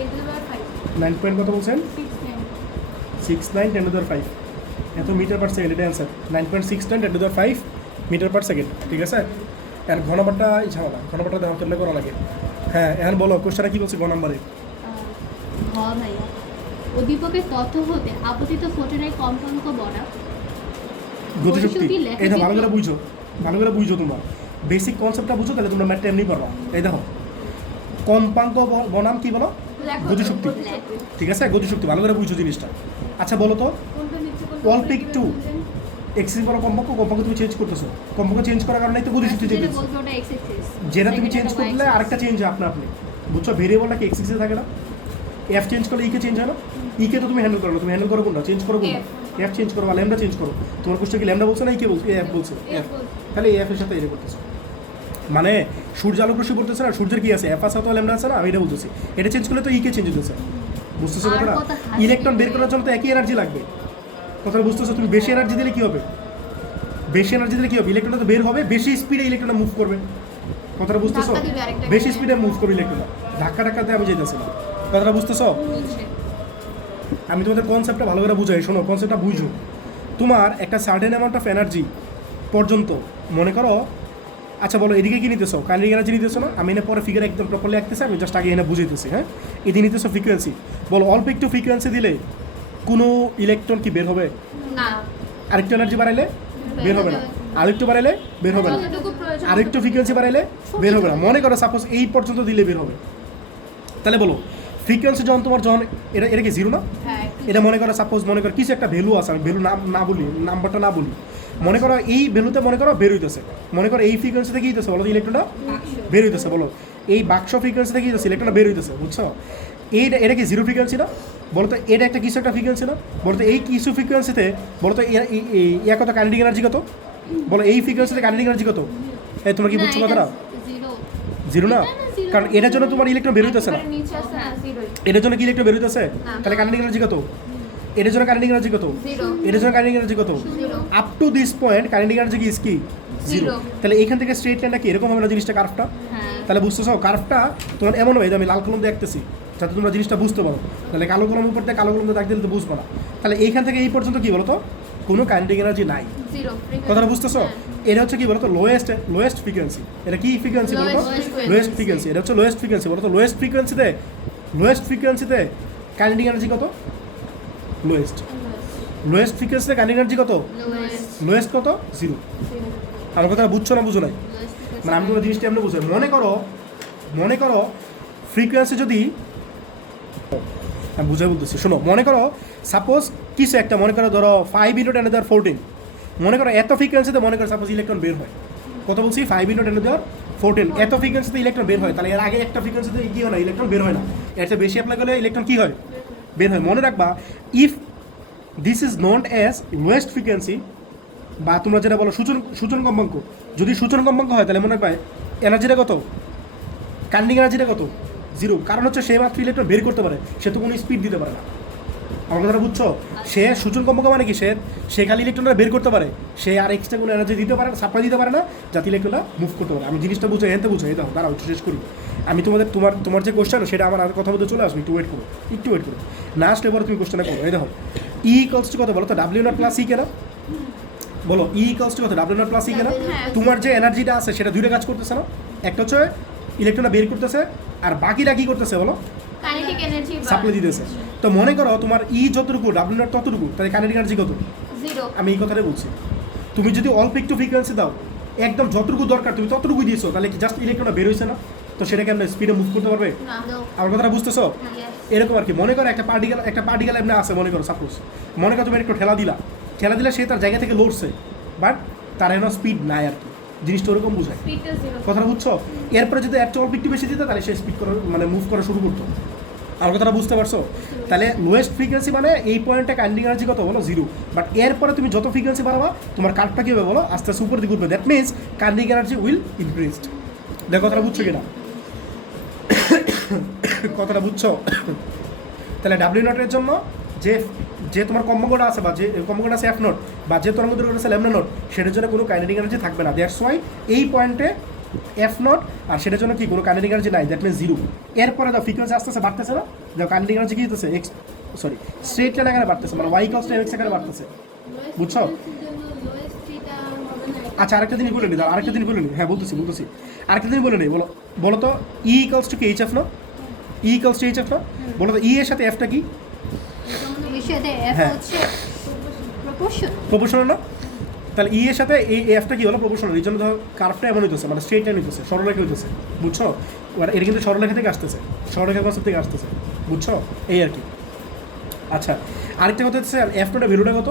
to the power 5 9 point কত বলছেন 69 69 10 টু the 5 এত মিটার পার সেকেন্ড, এটা অ্যান্সার 9.6 10 × 5 মিটার পার সেকেন্ড, ঠিক আছে। আর ঘনমাত্রা ঝামেলা, ঘনমাত্রা দেওয়া করলে করা লাগে। হ্যাঁ এখন বলো কোশ্চেনটা কী বলছে গ নাম্বারে? ঘ ভাইয়া উদ্দীপকের তথ্য হতে আপতিত ফোটনের কম্পাঙ্ক বনাম গতিশক্তি। গতিশক্তি লেখা এই দেখো ভালো চিত্র। করে বুঝো, ভালো করে বুঝো, তোমরা বেসিক কনসেপ্টটা বুঝো, তাহলে তোমরা ম্যাথটা এমনি পারবা। এই দেখো কম্পাঙ্ক বনাম কি বলো? গতিশক্তি, ঠিক আছে। গতিশক্তি ভালো করে বুঝো জিনিসটা। আচ্ছা বলো তো, অল্প একটু এক্সেস বড় কম্পাঙ্ক, কম্পাঙ্ক তুমি চেঞ্জ করতেছো, কম্পাঙ্ক চেঞ্জ করার কারণে তো গতিশক্তি চেঞ্জ হচ্ছে। বলবো ওটা এক্স এক্সিস যেটা তুমি চেঞ্জ করলে আরেকটা চেঞ্জ হয় আপনা আপনি, বুঝছো। ভেরিয়েবলটা কি এক্সিসে থাকে না? এফ চেঞ্জ করলে ইকে চেঞ্জ হয় না? ইকে তো তুমি হ্যান্ডেল করো না, তুমি হ্যান্ডেল করো কোনটা? চেঞ্জ করো কোনটা? এফ চেঞ্জ করো বা ল্যামডা চেঞ্জ করো। তোমার কোশ্চেন কি ল্যামডা বলছে না ইকে বলছে? এফ বলছে। এফ, তাহলে এফ এর সাথে এটা করতেছো, মানে সূর্য আলোক রশ্মি পড়তেছে না, সূর্যের কি আছে? এফ আছে অথবা ল্যামডা আছে না? আমি এটা বলতেছি। এটা চেঞ্জ করলে তো ইকে চেঞ্জ হতেছে, বুঝতেছো আর কথাটা? কথা হাসি ইলেকট্রন বের করে। করার জন্য তো একই এনার্জি লাগবে, কথাটা বুঝতেছো? তুমি বেশি এনার্জি দিলে কি হবে? বেশি এনার্জি দিলে কি হবে? ইলেকট্রনটা তো বের হবে, বেশি স্পিডে ইলেকট্রনটা মুভ করবে, কথাটা বুঝতেছো? ধাক্কা দিবে আরেকটা বেশি করে। স্পিডে মুভ করবে ইলেকট্রনটা, ধাক্কা ধাক্কাতে আমি যেতেছি না, কথাটা বুঝতেছো? বুঝছে। আমি তোমাদের কনসেপ্টটা ভালো করে বুঝাই, শোনো কনসেপ্টটা বুঝো। তোমার একটা সার্টেন অ্যামাউন্ট অফ এনার্জি পর্যন্ত, মনে করো, আচ্ছা বলো এদিকে কি নিতেছো? কাইনেটিক এনার্জি নিতেছো না? আমি এনে পরে ফিগার একদম প্রপারলি আঁকতেছি, আমি জাস্ট আগে এনে বুঝাইতেছি। হ্যাঁ, এদিকে নিতেছো ফ্রিকোয়েন্সি, বলো অল্প একটু ফ্রিকোয়েন্সি দিলে কোনো ইলেকট্রন কি বের হবে? না, আরেকটু এনার্জি বাড়াইলে বের হবে না, আরেকটু বাড়াইলে বের হবে না, যতটুকু প্রয়োজন আরেকটু ফ্রিকোয়েন্সি বাড়াইলে বের হবে না। মনে করো সাপোজ এই পর্যন্ত দিলে বের হবে, তাহলে বলো ফ্রিকোয়েন্সি যখন তোমার যখন এটা কি জিরো না? হ্যাঁ, এটা মনে করো সাপোজ মনে করো কিছু একটা ভ্যালু আছে, আমি ভ্যালু নাম না বলি, নাম্বারটা না বলি, মনে করো এই ভ্যালুতে মনে করো বের হইতেছে, মনে করো এই ফ্রিকোয়েন্সি থেকে হইতেছে, বলো ইলেকট্রনটা বের হইতেছে, বলো এই বাক্স ফ্রিকোয়েন্সি থেকে হইতেছে ইলেকট্রনটা বের হইতেছে, বুঝছো? এটা কি জিরো ফ্রিকোয়েন্সি না? বলতো এটা একটা কিছু একটা ফ্রিকোয়েন্সি না? বলতো এই কিছু ফ্রিকোয়েন্সিতে বলতো কত কাইনেটিক এনার্জি কত? বলো এই ফ্রিকোয়েন্সিতে কাইনেটিক এনার্জি কত? এই তোমরা কি বুঝছো কথাটা? জিরো জিরো না, zero। কারণ এটার জন্য তোমার ইলেকট্রন বের হইতেছে না, নিচে আছে না জিরো এটার জন্য কি ইলেকট্রন বের হইতেছে? না। তাহলে কাইনেটিক এনার্জি কত? এটার জন্য কাইনেটিক এনার্জি কত? জিরো এটার জন্য কাইনেটিক এনার্জি কত? Zero up to this point kinetic energy কি কি জিরো। Zero। তাহলে এখান থেকে স্ট্রেট লাইনটা কি এরকম হবে না জিনিসটা, কার্ভটা? হ্যাঁ তাহলে বুঝতেছো কার্ভটা তোমার এমন হবে, আমি লাল কলম দিয়ে আঁকতেছি যাতে তোমরা জিনিসটা বুঝতে পারো, তাহলে কালো কলম উপর দিয়ে কালো কলম দিয়ে দাগ দিলে তো বুঝবো না। তাহলে এইখান থেকে এই পর্যন্ত কি বলো তো কোনো কাইনেটিক এনার্জি নাই, জিরো কথাটা বুঝতেছো? এটা হচ্ছে কি বলতো লোয়েস্ট ফ্রিকোয়েন্সি। এটা কি ফ্রিকোয়েন্সি বলতো? Lowest frequency. এটা হচ্ছে লোয়েস্ট ফ্রিকোয়েন্সি, বলতো লোয়েস্ট ফ্রিকোয়েন্সিতে কাইনেটিক এনার্জি কত? লোয়েস্ট ফ্রিকোয়েন্সিতে কাইনেটিক এনার্জি কত? লোয়েস্ট কত? জিরো। আমার কথা বুঝছো না বুঝো নাই? মানে আমি তোমার জিনিসটা এমনি বুঝাই, মনে করো ফ্রিকোয়েন্সি যদি আমি বুঝাই বলতেছি, শোনো, মনে করো সাপোজ কিছু একটা, মনে করো ধরো 5 × 10⁻14, মনে করো এত ফ্রিকোয়েন্সিতে মনে করো সাপোজ ইলেকট্রন বের হয়, কত বলছি? 5 × 10⁻14, এত ফ্রিকোয়েন্সিতে ইলেকট্রন বের হয়, তাহলে এর আগে একটা ফ্রিকোয়েন্সিতে কি হয় না, ইলেকট্রন বের হয় না, এর চেয়ে বেশি অ্যাপ্লাই করলে ইলেকট্রন কি হয়? বের হয়। মনে রাখবা, if this is known as lowest frequency, বা তোমরা যেটা বলো সূচন কম্পাঙ্ক, যদি সূচন কম্পাঙ্ক হয় তাহলে মনে রাখবা এনার্জিটা কত? কাইনেটিক এনার্জিটা কত? জিরো। কারণ হচ্ছে সে মাত্র ইলেকট্রন বের করতে পারে, সে তো কোনো স্পিড দিতে পারে না। আমার কথাটা বুঝছো? সে সূচন কম্পাঙ্ক মানে কি, সে খালি ইলেকট্রনটা বের করতে পারে, সে আর এক্সট্রা কোনো এনার্জি দিতে পারে না, সাপ্লাই দিতে পারে না, যাতে ইলেকট্রনটা মুভ করতে পারে। আমি জিনিসটা বুঝে এনতে বুঝে এই দাও, দাঁড়াও একটু শেষ করি। আমি তোমার যে কোশ্চেন সেটা আমার আর কথা বলতে চলে আসবে, একটু ওয়েট করো, না আসলে এবার তুমি কোশ্চেনটা করো। এই দেখো ই ইকুয়ালস টু কত বলো তো? W0 প্লাস ই কেনা, বলো ই ইকুয়ালস টু কত? W0 প্লাস ই কেনা। তোমার যে এনার্জিটা আছে সেটা দুইটা কাজ করতেছে না? একটা হচ্ছে ইলেকট্রনটা বের করতেছে, আর বাকিটা কি করতেছে বলো? কাইনেটিক এনার্জি সাপ্লাই দিতেছে। তো মনে করো তোমার ই যতটুকু, W0 ততটুকু, তাহলে কাইনেটিক এনার্জি কত? জিরো। আমি এই কথাটাই বলছি। তুমি যদি অল্প একটু ফ্রিকোয়েন্সি দাও, একদম যতটুকু দরকার তুমি ততটুকু দিয়েছো, তাহলে কি জাস্ট ইলেকট্রনটা বের হয়েছে না? তো সেটা কেমন স্পিডে মুভ করতে পারবে? না আমার কথাটা বুঝতেছো? Yes। এরকম আর কি। মনে করো একটা পার্টিকেল এমনি আছে, মনে করো সাপোজ, মনে করো তুমি একটু ঠেলা দিলে সে তার জায়গা থেকে লড়ছে, বাট তার এমন স্পিড নাই আর কি, জিনিসটা ওরকম বুঝায়, স্পিডটা জিরো। কথাটা বুঝছো? এরপরে যদি একটা অল্প একটু বেশি দিতে, তাহলে সে স্পিড করা মানে মুভ করা শুরু করতো। আমার কথাটা বুঝতে পারছো? তাহলে লোয়েস্ট ফ্রিকোয়েন্সি মানে এই পয়েন্টে কাইনেটিক এনার্জি কত বলো? জিরো। বাট এরপরে তুমি যত ফ্রিকোয়েন্সি বাড়াবা তোমার কার্ভটা কী হবে বলো? আস্তে আস্তে উপর দিকে উঠবে, that means kinetic energy will increased. দেখো কথাটা বুঝছো কিনা? কথাটা বুঝছো? তাহলে W0 এর জন্য যে তোমার কম্পাঙ্কটা আছে, বা যে কম্পাঙ্কটা আছে F0, বা যে তরঙ্গ দৈর্ঘ্য আছে λ0, সেটার জন্য কোনো কাইনেটিক এনার্জি থাকবে না। দ্যাটস ওয়াই এই পয়েন্টে F0, আর সেটার জন্য কি কোনো কাইনেটিক এনার্জি নাই, দ্যাট মিনস জিরো। এরপরে দাও ফ্রিকোয়েন্সি আস্তে আস্তে বাড়তেছে না, দাও কাইনেটিক এনার্জি কি হতেছে? স্ট্রেট লাইন আকারে বাড়তেছে, মানে y = mx আকারে বাড়তেছে, বুঝছো? আচ্ছা আরেকটা জিনিস বলে নি, আরেকটা জিনিস বলে নি, হ্যাঁ বলতেছি আরেকটা জিনিস বলে নি, বলো তো ই ইকুয়ালস টু কি এইচ এফ না? ই ইকুয়ালস টু এইচ এফ না? বলো তো ই এর সাথে এফটা কি? এর সাথে এফ হ্যাঁ। হচ্ছে প্রপোর্শন। প্রপোর্শনাল না? তাহলে ই এর সাথে এই এফটা কি হলো? প্রপোর্শনাল। এই জন্য ধর কার্ভটা এমন হইতেছে, মানে স্ট্রেট লাইন হইতেছে, সরলরেখা হইতেছে, বুঝছো? এবার এটা কিন্তু সরলরেখা থেকে আসতেছে, সরলরেখা কনসেপ্ট থেকে আসতেছে, বুঝছো? এই আর কি। আচ্ছা আরেকটা কথা হচ্ছে এফ নোটের ভ্যালুটা কত?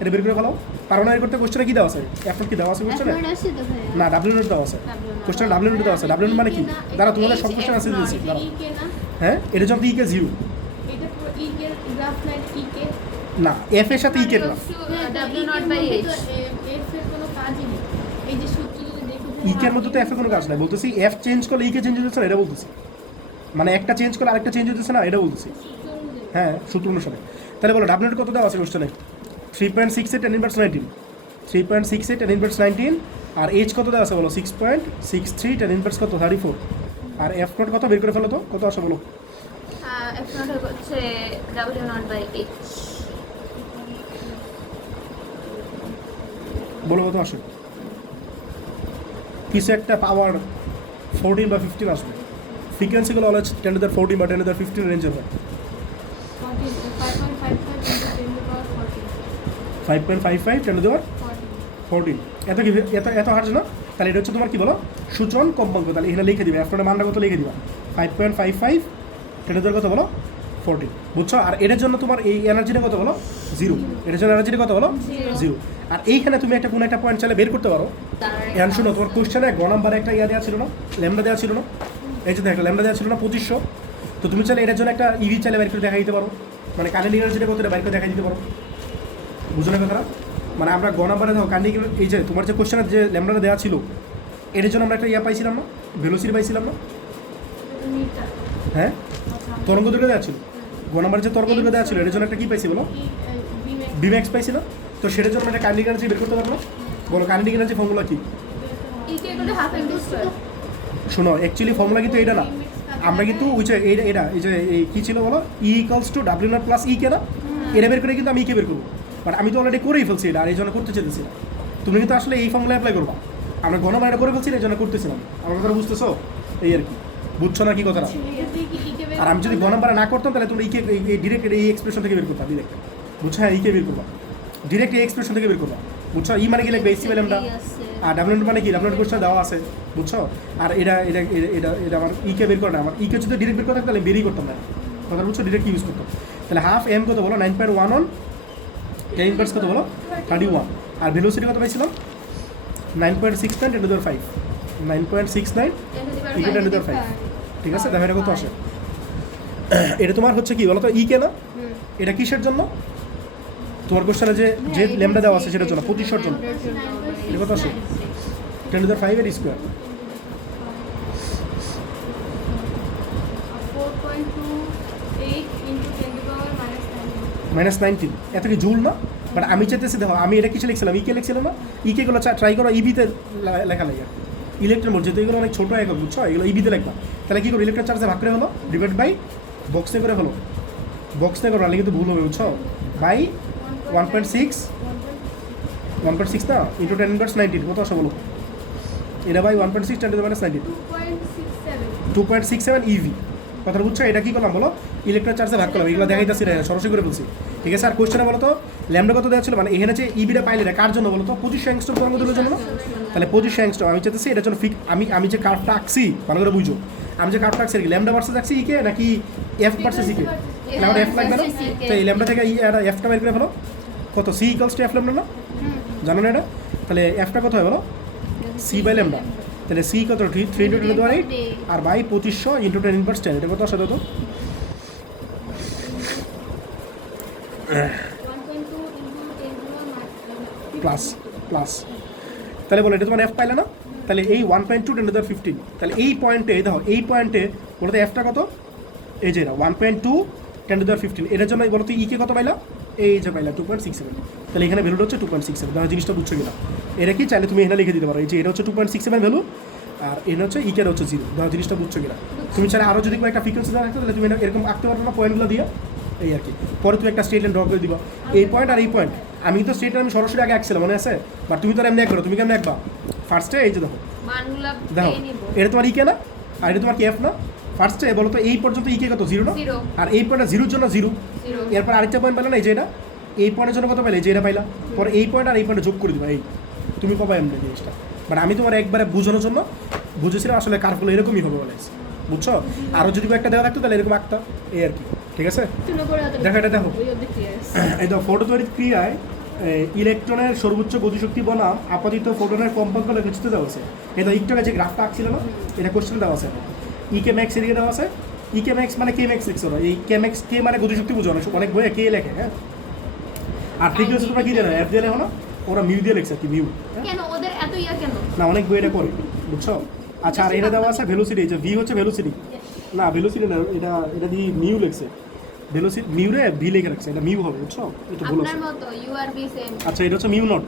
এটা বের করে ফেলাও। পারো না বের করতে? কোশ্চেনে কি দেওয়া আছে? এফ নোট কি দেওয়া আছে কোশ্চেনে? আছে তো ভাই। না, ডাব্লিউ নোট দেওয়া আছে। কোশ্চেনে ডাব্লিউ নোট দেওয়া আছে। ডাব্লিউ নোট মানে কি? দাঁড়া তোমাদের সব কোশ্চেন আছে দিয়েছি, দাঁড়া। হ্যাঁ, এটা যখন ই কে 0 এটা পুরো ই কে গ্রাফ লাইন ই কে না, এফ এর সাথে ই কে গ্রাফ। W0/H এফ এর কোনো কাজই নেই। এই যে সূত্র যদি দেখো ই কের মধ্যে তো এফ এর কোনো কাজ নাই, বলতেছি এফ চেঞ্জ করলে ই কে চেঞ্জ হতেছে না, এটা বলতেছি। মানে একটা চেঞ্জ করলে আরেকটা চেঞ্জ হতেছে না, এটা বলতেছি। হ্যাঁ, সূত্র অনুসারে। তাহলে বলো ডাব্লিউ নোট কত দেওয়া আছে কোশ্চেনে? 3.68 10 ইনভার্স 19, 3.68 10 ইনভার্স 19। আর এইচ কত দেওয়া আছে বলো? 6.63 10 ইনভার্স কত? 34। আর এফ নোট কত বের করে ফেলো তো, কত আসে বলো? এফ নট হচ্ছে W0/H। বলো কত আসে? কিছু একটা পাওয়ার 14 বা 15 আসবে। ফ্রিকোয়েন্সিগুলো অলওয়েজ 10 to the 14 বা 10 to the 15 রেঞ্জের হয়। 5.55 10 to the 14। এত কি এত হার্জ না? তাহলে এটা হচ্ছে তোমার কি বলো? সূচন কম্পাঙ্ক। তাহলে এখানে লিখে দিবে, এফটার মানটা কত লিখে দিবা? 5.55 10 to the কত বলো? 14, বুঝছো? আর এটার জন্য তোমার এই এনার্জিটা কত বলো? 0। এটার জন্য এনার্জিটা কত বলো? 0। আর এইখানে তুমি একটা কোনো একটা পয়েন্ট চাইলে বের করতে পারো। এখন শোনো, তোমার কোশ্চেনে গ নাম্বারে একটা ইয়া দেওয়া ছিল না, ল্যামডা দেওয়া ছিল না? এই যে একটা ল্যামডা দেওয়া ছিল না 2500। তো তুমি চাইলে এটার জন্য একটা ইভি চাইলে বের করে দেখা দিতে পারো, মানে কারেন্ট এনার্জিটা কত বের করে দেখা দিতে পারো। বুঝো না কথাটা? মানে আমরা গ নাম্বারে দেখো কারেন্ট, এই যে তোমার যে কোশ্চেনের যে ল্যামডাটা দেওয়া ছিল, এটার জন্য আমরা একটা ইয়া পাইছিলাম না, ভেলোসিটি পাইছিলাম না? হ্যাঁ, তরঙ্গ দৈর্ঘ্য দেওয়া ছিল। গ নাম্বারে যে তরঙ্গ দৈর্ঘ্য দেওয়া ছিল, এটার জন্য একটা কি পাইছি বলো? বিম্যাক্স পাইছি না? তো সেটার জন্য একটা কাইনেটিক এনার্জি বের করতে পারবো না? বলো কাইনেটিক এনার্জি ফর্মুলা কি? শোনো, অ্যাকচুয়ালি ফর্মুলা কিন্তু এটা না। আমরা কিন্তু ওই যে এটা এই যে এই কী ছিল বলো? E equals to W not plus E K না? এটা বের করে কিন্তু আমি ই কে বের করবো, বাট আমি তো অলরেডি করেই ফেলছি এটা, আর এই জন্য করতে চেয়েছি না। তুমি কিন্তু আসলে এই ফর্মুলা অ্যাপ্লাই করবা। আমরা গণমাইটা করে ফেলছি, এই জন্য করতেছিলাম। আমার কথা বুঝতেছো? এই আর কি, বুঝছো না কি কথাটা? আর আমি যদি গণমারা না করতাম তাহলে তুমি ডিরেক্ট এই এক্সপ্রেশন থেকে বের করতাম ডিরেক্ট, বুঝছো? হ্যাঁ, ই কে বের করবা, ডিরেক্ট এই এক্সপ্রেশন থেকে বের করবা, বুঝছো? ই মানে কি লাগবে? AC lambda. আর ডাব্লিউ নট মানে কি? ডাব্লিউ নট কোশ্চেন দেওয়া আছে, বুঝছো? আর এটা এটা এটা এটা আমার ই কে বের করে না, আমার ই কে যদি ডিরেক্ট বের করতাম তাহলে বেরই করতাম না, কথা বুঝছো? ডিরেক্ট ইউজ করতাম। তাহলে হাফ এম কত বলো? 9.11 10 ইনভার্স কত বলো? 31। আর ভেলোসিটি কত পাইছিলাম? 9.69 10 to the 5, 9.69 into 10 to the 5। ঠিক আছে, দেখো এটা কত আসে। এটা তোমার হচ্ছে কি বলো তো? ই কে না? এটা কিসের জন্য? তোমার কোশ্চেনে যে যে ল্যামডা দেওয়া আছে সেটার জন্য, 2500 জন্য। এটা কত আসে? 10 to the 5 এর স্কোয়ার। -19। এত কি জুল না? বাট আমি চাইতেছি, দেখো আমি এটা কিছু লিখছিলাম, ই কে লিখছিলাম না? ই কে গুলো ট্রাই করো ইভিতে লেখা লাগে। ইলেকট্রন ভোল্ট যেহেতু এগুলো অনেক ছোটো একক, বুঝছো? এগুলো ইভিতে লিখবা। তাহলে কী করো? ইলেকট্রন চার্জে ভাগ করে হলো, ডিভাইড বাই বক্সে করে হলো, বক্সে করে হলে কিন্তু ভুল হবে, বুঝছো? বাই 1.6 না ইন্টু 10 ইনভার্স 19 কত আসে বলো? এটা by 1.6 10 to the minus 19, 2.67 eV. কথা বুঝছো? এটা কি করলাম বলো? ইলেকট্রন চার্জে ভাগ করলাম। এগুলো দেখাইতেছি না, সরাসরি করে বলছি। ঠিক আছে। আর কোশ্চেনে বলো তো ল্যামডা কত দেওয়া ছিল? মানে এখানে যে ইবিটা পাইলে না কার জন্য বলো তো? 2500 অ্যাংস্ট্রম তরঙ্গ দৈর্ঘ্যের জন্য না? তাহলে 2500 অ্যাংস্ট্রম আমি চাইতেছি এটার জন্য আমি যে কার্ভটা আঁকছি, ভালো করে বুঝো। আমি যে কার্ভটা আঁকছি ল্যামডা ভার্সেস আঁকছি ইকে নাকি এফ ভার্সেস ইকে? ল্যামডা এফ লাগবে না? তো এই ল্যামডা থেকে এফটা বের করে ফেলো। কত? C equals to F lambda না? জানো না এটা? তাহলে এফটা কত হয় বলো? C by lambda. তাহলে সি কত? 3 into 10 to the 8 আর বাই 2500 ইন্টু 10 ইনভার্স 10। এটা কত আসে তো? Plus plus. তাহলে বলো এটা তোমার এফ পাইলে না? তাহলে এই 1.2 10 to the 15। তাহলে এই পয়েন্টে দেখো, এই পয়েন্টে বলতে এফটা কত? এই যে না 1.2 10 to the 15। এটার জন্য বলো তো ইকে কত পাইলা? এই যে পাইলা 2.67। তাহলে এখানে ভ্যালুটা হচ্ছে 2.67। দেখো জিনিসটা বুঝছো কিনা? এটা কি চাইলে তুমি এখানে লিখে দিতে পারো, এই যে এটা হচ্ছে 2.67 ভ্যালু, আর এটা হচ্ছে ইকের হচ্ছে 0। দেখো জিনিসটা বুঝছো কিনা? তুমি চাইলে আরও যদি একটা ফ্রিকোয়েন্সি দেওয়া থাকতো তাহলে তুমি এরকম আঁকতে পারো না পয়েন্টগুলো দিয়ে, এই আর কি। পরে তুমি একটা স্ট্রেট লাইন ড্র করে দিবা, এই পয়েন্ট আর এই পয়েন্ট। আমি তো স্টেট আমি সরাসরি আগে আঁকছিলাম মনে আছে, বাট তুমি তো আর এমনি একবার, তুমি কেমন একবা ফার্স্টে এই যে দেখো মানগুলা দেখো পেয়ে নিব এটা তোমার ইকে না, আর এটা তোমার কেএফ না। ফার্স্টে বলো তো এই পর্যন্ত ইকে কত 0 না, 0 আর এই পয়েন্টটা 0 এর জন্য 0, 0 এরপর আরেকটা পয়েন্ট পেলে না এই যে এটা, এই পয়েন্টের জন্য কত পাইলে এই যে এটা পাইলা, পরে এই পয়েন্ট আর এই পয়েন্টে যোগ করে দিবা, এই তুমি পাবা এমনি জিনিসটা। বাট আমি তোমার একবারে বোঝানোর জন্য বুঝেছিলাম আসলে কারগুলো এরকমই হবে বলে, বুঝছো? আরও যদি একটা দেওয়া থাকতো তাহলে এরকম আঁকতা, এই আর কি, ঠিক আছে? চুলো করে দেখো এটা দেখো, ওই অবধি ক্লিয়ার এই দেখো ফটো তৈরির ক্রিয়ায় ইলেকট্রনের সর্বোচ্চ গতিশক্তি বনাম আপাতিত ফোটনের কম্পাঙ্ক কিছুতে দেওয়া আছে। এটা একটু আগে যে গ্রাফটা আঁকছিল না, এটা কোশ্চেন দেওয়া আছে, ইকে ম্যাক্স এদিকে দেওয়া আছে, ইকে ম্যাক্স মানে কে ম্যাক্স লিখছে ওরা, এই কে ম্যাক্স কে মানে গতিশক্তি বুঝো, অনেক বইয়ে কে লেখে, হ্যাঁ। আর ফ্রিকোয়েন্সি তোমরা কি জানো, এফ দিয়ে লেখো না, ওরা মিউ দিয়ে লেখছে কি মিউ, কেন ওদের এত ইয়া কেন? না অনেক বই এটা করে, বুঝছো? আচ্ছা আর এটা দেওয়া আছে ভেলোসিটি, যে ভি হচ্ছে ভেলোসিটি, না ভেলোসিটি না, এটা দিয়ে মিউ লিখছে, ভেলোসিটি মিউরে ভি লিখে রাখছে, এটা মিউ হবে, বুঝছো? এটা বলো আপনার মতো ইউ আর বি সেম। আচ্ছা এটা হচ্ছে মিউ নট,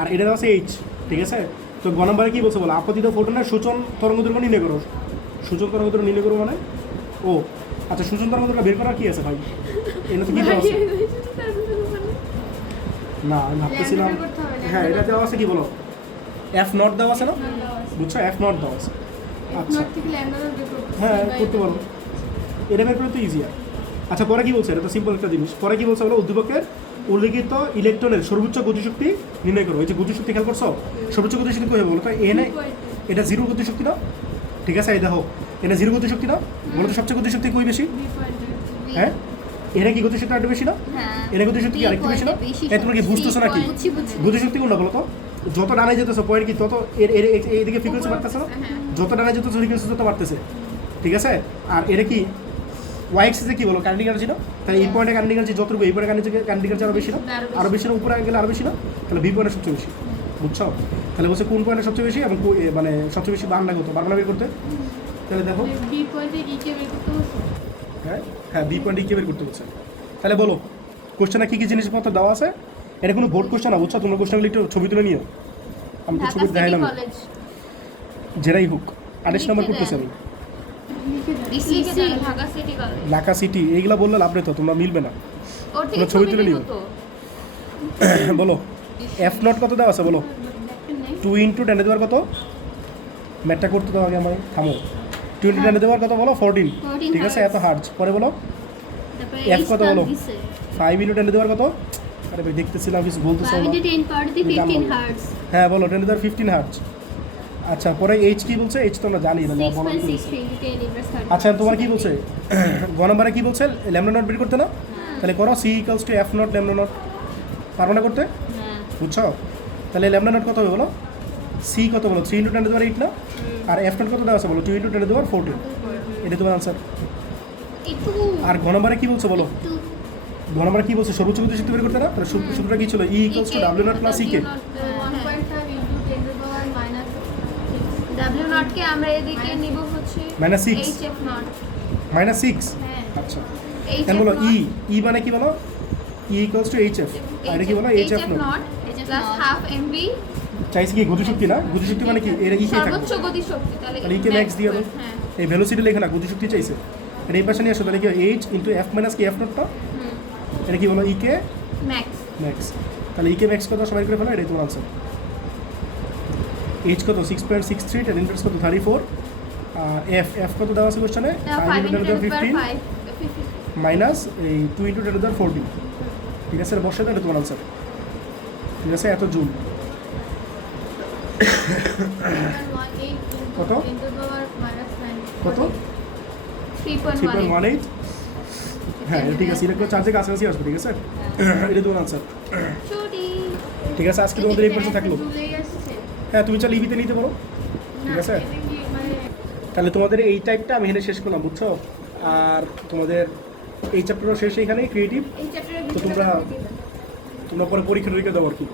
আর এটা দেওয়া আছে এইচ, ঠিক আছে? তো গ নম্বরে কী বলছে বলো, আপতিত ফোটনের সূচন তরঙ্গ দৈর্ঘ্য নির্ণয় করো, সূচন তরঙ্গ দৈর্ঘ্য নির্ণয় করো মানে ও আচ্ছা সূচন তরঙ্গ দৈর্ঘ্য বের করার কী আছে ভাই, এটা তো কী দেওয়া আছে? না আমি ভাবতেছিলাম, হ্যাঁ এটা দেওয়া আছে কি বলো, এফ নট দেওয়া আছে না, বুঝছো? এফ নট দেওয়া আছে, আচ্ছা হ্যাঁ করতে পারো, এটা বের করে তো ইজিয়ার। আচ্ছা পরে কি বলছে, এটা তো সিম্পল একটা জিনিস, পরে কি বলছে বলো, উদ্দীপকের উল্লেখিত ইলেকট্রনের সর্বোচ্চ গতিশক্তি নির্ণয় করো। এই যে গতিশক্তি খেয়াল করছো, সর্বোচ্চ গতিশক্তি কী হবে বলো তো, এনে এটা 0 গতিশক্তি না, ঠিক আছে? এই দেখো এটা 0 গতিশক্তি না, বলো তো সবচেয়ে গতিশক্তি কই বেশি, হ্যাঁ এটা কি গতিশক্তি আরেকটু বেশি না, এটা গতিশক্তি কি আরেকটু বেশি না? এই তোমরা কি বুঝতেছো নাকি গতিশক্তি কোনটা বলো তো? যত ডানে যেতেছো পয়েন্ট কি তত এইদিকে ফ্রিকোয়েন্সি বাড়তেছে না, যত ডানে যেতেছো ফ্রিকোয়েন্সি তত বাড়তেছে, ঠিক আছে? আর এটা কি ওয়াই এক্সিসে কি বলো, কারেন্টিং এনার্জি না, তাহলে এই পয়েন্টে কারেন্টিং এনার্জি যতটুকু, এই পয়েন্টে কারেন্টিং এনার্জি আরও বেশি না, আরও বেশি না, উপরে গেলে আরও বেশি না, তাহলে বি পয়েন্টে সবচেয়ে বেশি, বুঝছো? তাহলে বলছে কোন পয়েন্টে সবচেয়ে বেশি এবং মানে সবচেয়ে বেশি বাংলা কত, বাংলা বের করতে, তাহলে দেখো বি পয়েন্টে ই কে বের করতে হচ্ছে। হ্যাঁ হ্যাঁ বি পয়েন্ট কে বের করতে হচ্ছে। তাহলে বলো কোশ্চেনে কী কী জিনিসপত্র দেওয়া আছে, এটা কোনো বোর্ড কোশ্চেন না, বুঝছো? তোমরা কোশ্চেনগুলো একটু ছবি তুলে নিও, আমি তো ছবি দেখাইলাম, যেটাই হোক 28 নম্বর করতেছি আমি, Dhaka city college. Dhaka city এইগুলো বললে লাভ নেই তো, তোমরা মিলবে না, ও ঠিক তোমরা ছবি তুলে নিও। বলো এফ নট কত দেওয়া আছে বলো, 2 × 10⁻, কত ম্যাটটা করতে দাও আগে আমায়, থামো, 2 × 10⁻, কত বলো 14, ঠিক আছে? এত হার্জ। পরে বলো এফ কত বলো, 5 × 10⁻, কত, আরে ভাই দেখতেছিলাম কিছু বলতেছো না, 15 হার্জ। হ্যাঁ বলো 10⁻15 হার্জ। আচ্ছা পরে এইচ কি বলছে, এইচ তো আমরা জানি না, বলো। 6.6 আচ্ছা তোমার কি বলছে গ নম্বরে কি বলছে, ল্যামডা নট বের করতে না, তাহলে করো C equals to F not lambda not, পারবো না করতে, বুঝছো? তাহলে ল্যামডা নট কত হবে বলো, সি কত বলো 3 × 10⁻8 না, আর এফ নট কত দেওয়া আছে বলো 2 × 10⁻14, এটা তোমার আনসার। আর ঘ নম্বরে কি বলছে বলো, ঘ নম্বরে কি বলছে, সর্বোচ্চ গতিশক্তি বের করতে না, তাহলে সূত্রটা কি ছিল, E equals to W not plus E K, W naught K আমরা এদিকে নিব হচ্ছে -6 এইচএফ নট। -6, হ্যাঁ আচ্ছা এইচএফ কেন বলো ই ই মানে কি বলো, ই ইকুয়ালস টু এইচএফ, আর এটা কি বলো HF not plus half MV চাইছি কি গতিশক্তি না, গতিশক্তি মানে কি এর ইকে থাকবে, সর্বোচ্চ গতিশক্তি, তাহলে তাহলে ইকে ম্যাক্স দিয়ে দাও, হ্যাঁ এই ভেলোসিটি লেখে না, গতিশক্তি চাইছে, আর এই পাশে নিয়ে আসো, তাহলে কি এইচ × এফ - কে এফ নটটা, এটা কি বলো ইকে ম্যাক্স। ম্যাক্স, তাহলে ইকে ম্যাক্স কত সবাই করে ফেলো, এটাই তোমার আনসার। এইচ কত 6.63, টেন ইনভার্স কত 34, আর এফ কত দেওয়া আছে কোশ্চেনে 5 × 10⁻15 মাইনাস এই 2 × 10⁻14, ঠিক আছে? এটা বসে দাও, এটা তোমার আনসার, ঠিক আছে? এত জুল কত কত 3.18, হ্যাঁ এটা ঠিক আছে, ইলেকট্রন চার্জের কাছাকাছি আসবে, ঠিক আছে? এটা তোমার আনসার, ঠিক আছে? আজকে তোমাদের এই পর্যন্ত থাকলো, হ্যাঁ তুমি চাইলে ইবিতে নিতে পারো, ঠিক আছে? তাহলে তোমাদের এই টাইপটা আমি এখানে শেষ করলাম, বুঝছো? আর তোমাদের এই চ্যাপ্টারও শেষ এখানেই ক্রিয়েটিভ, তো তোমরা পরে পরীক্ষা টরীক্ষা দাও আর কি।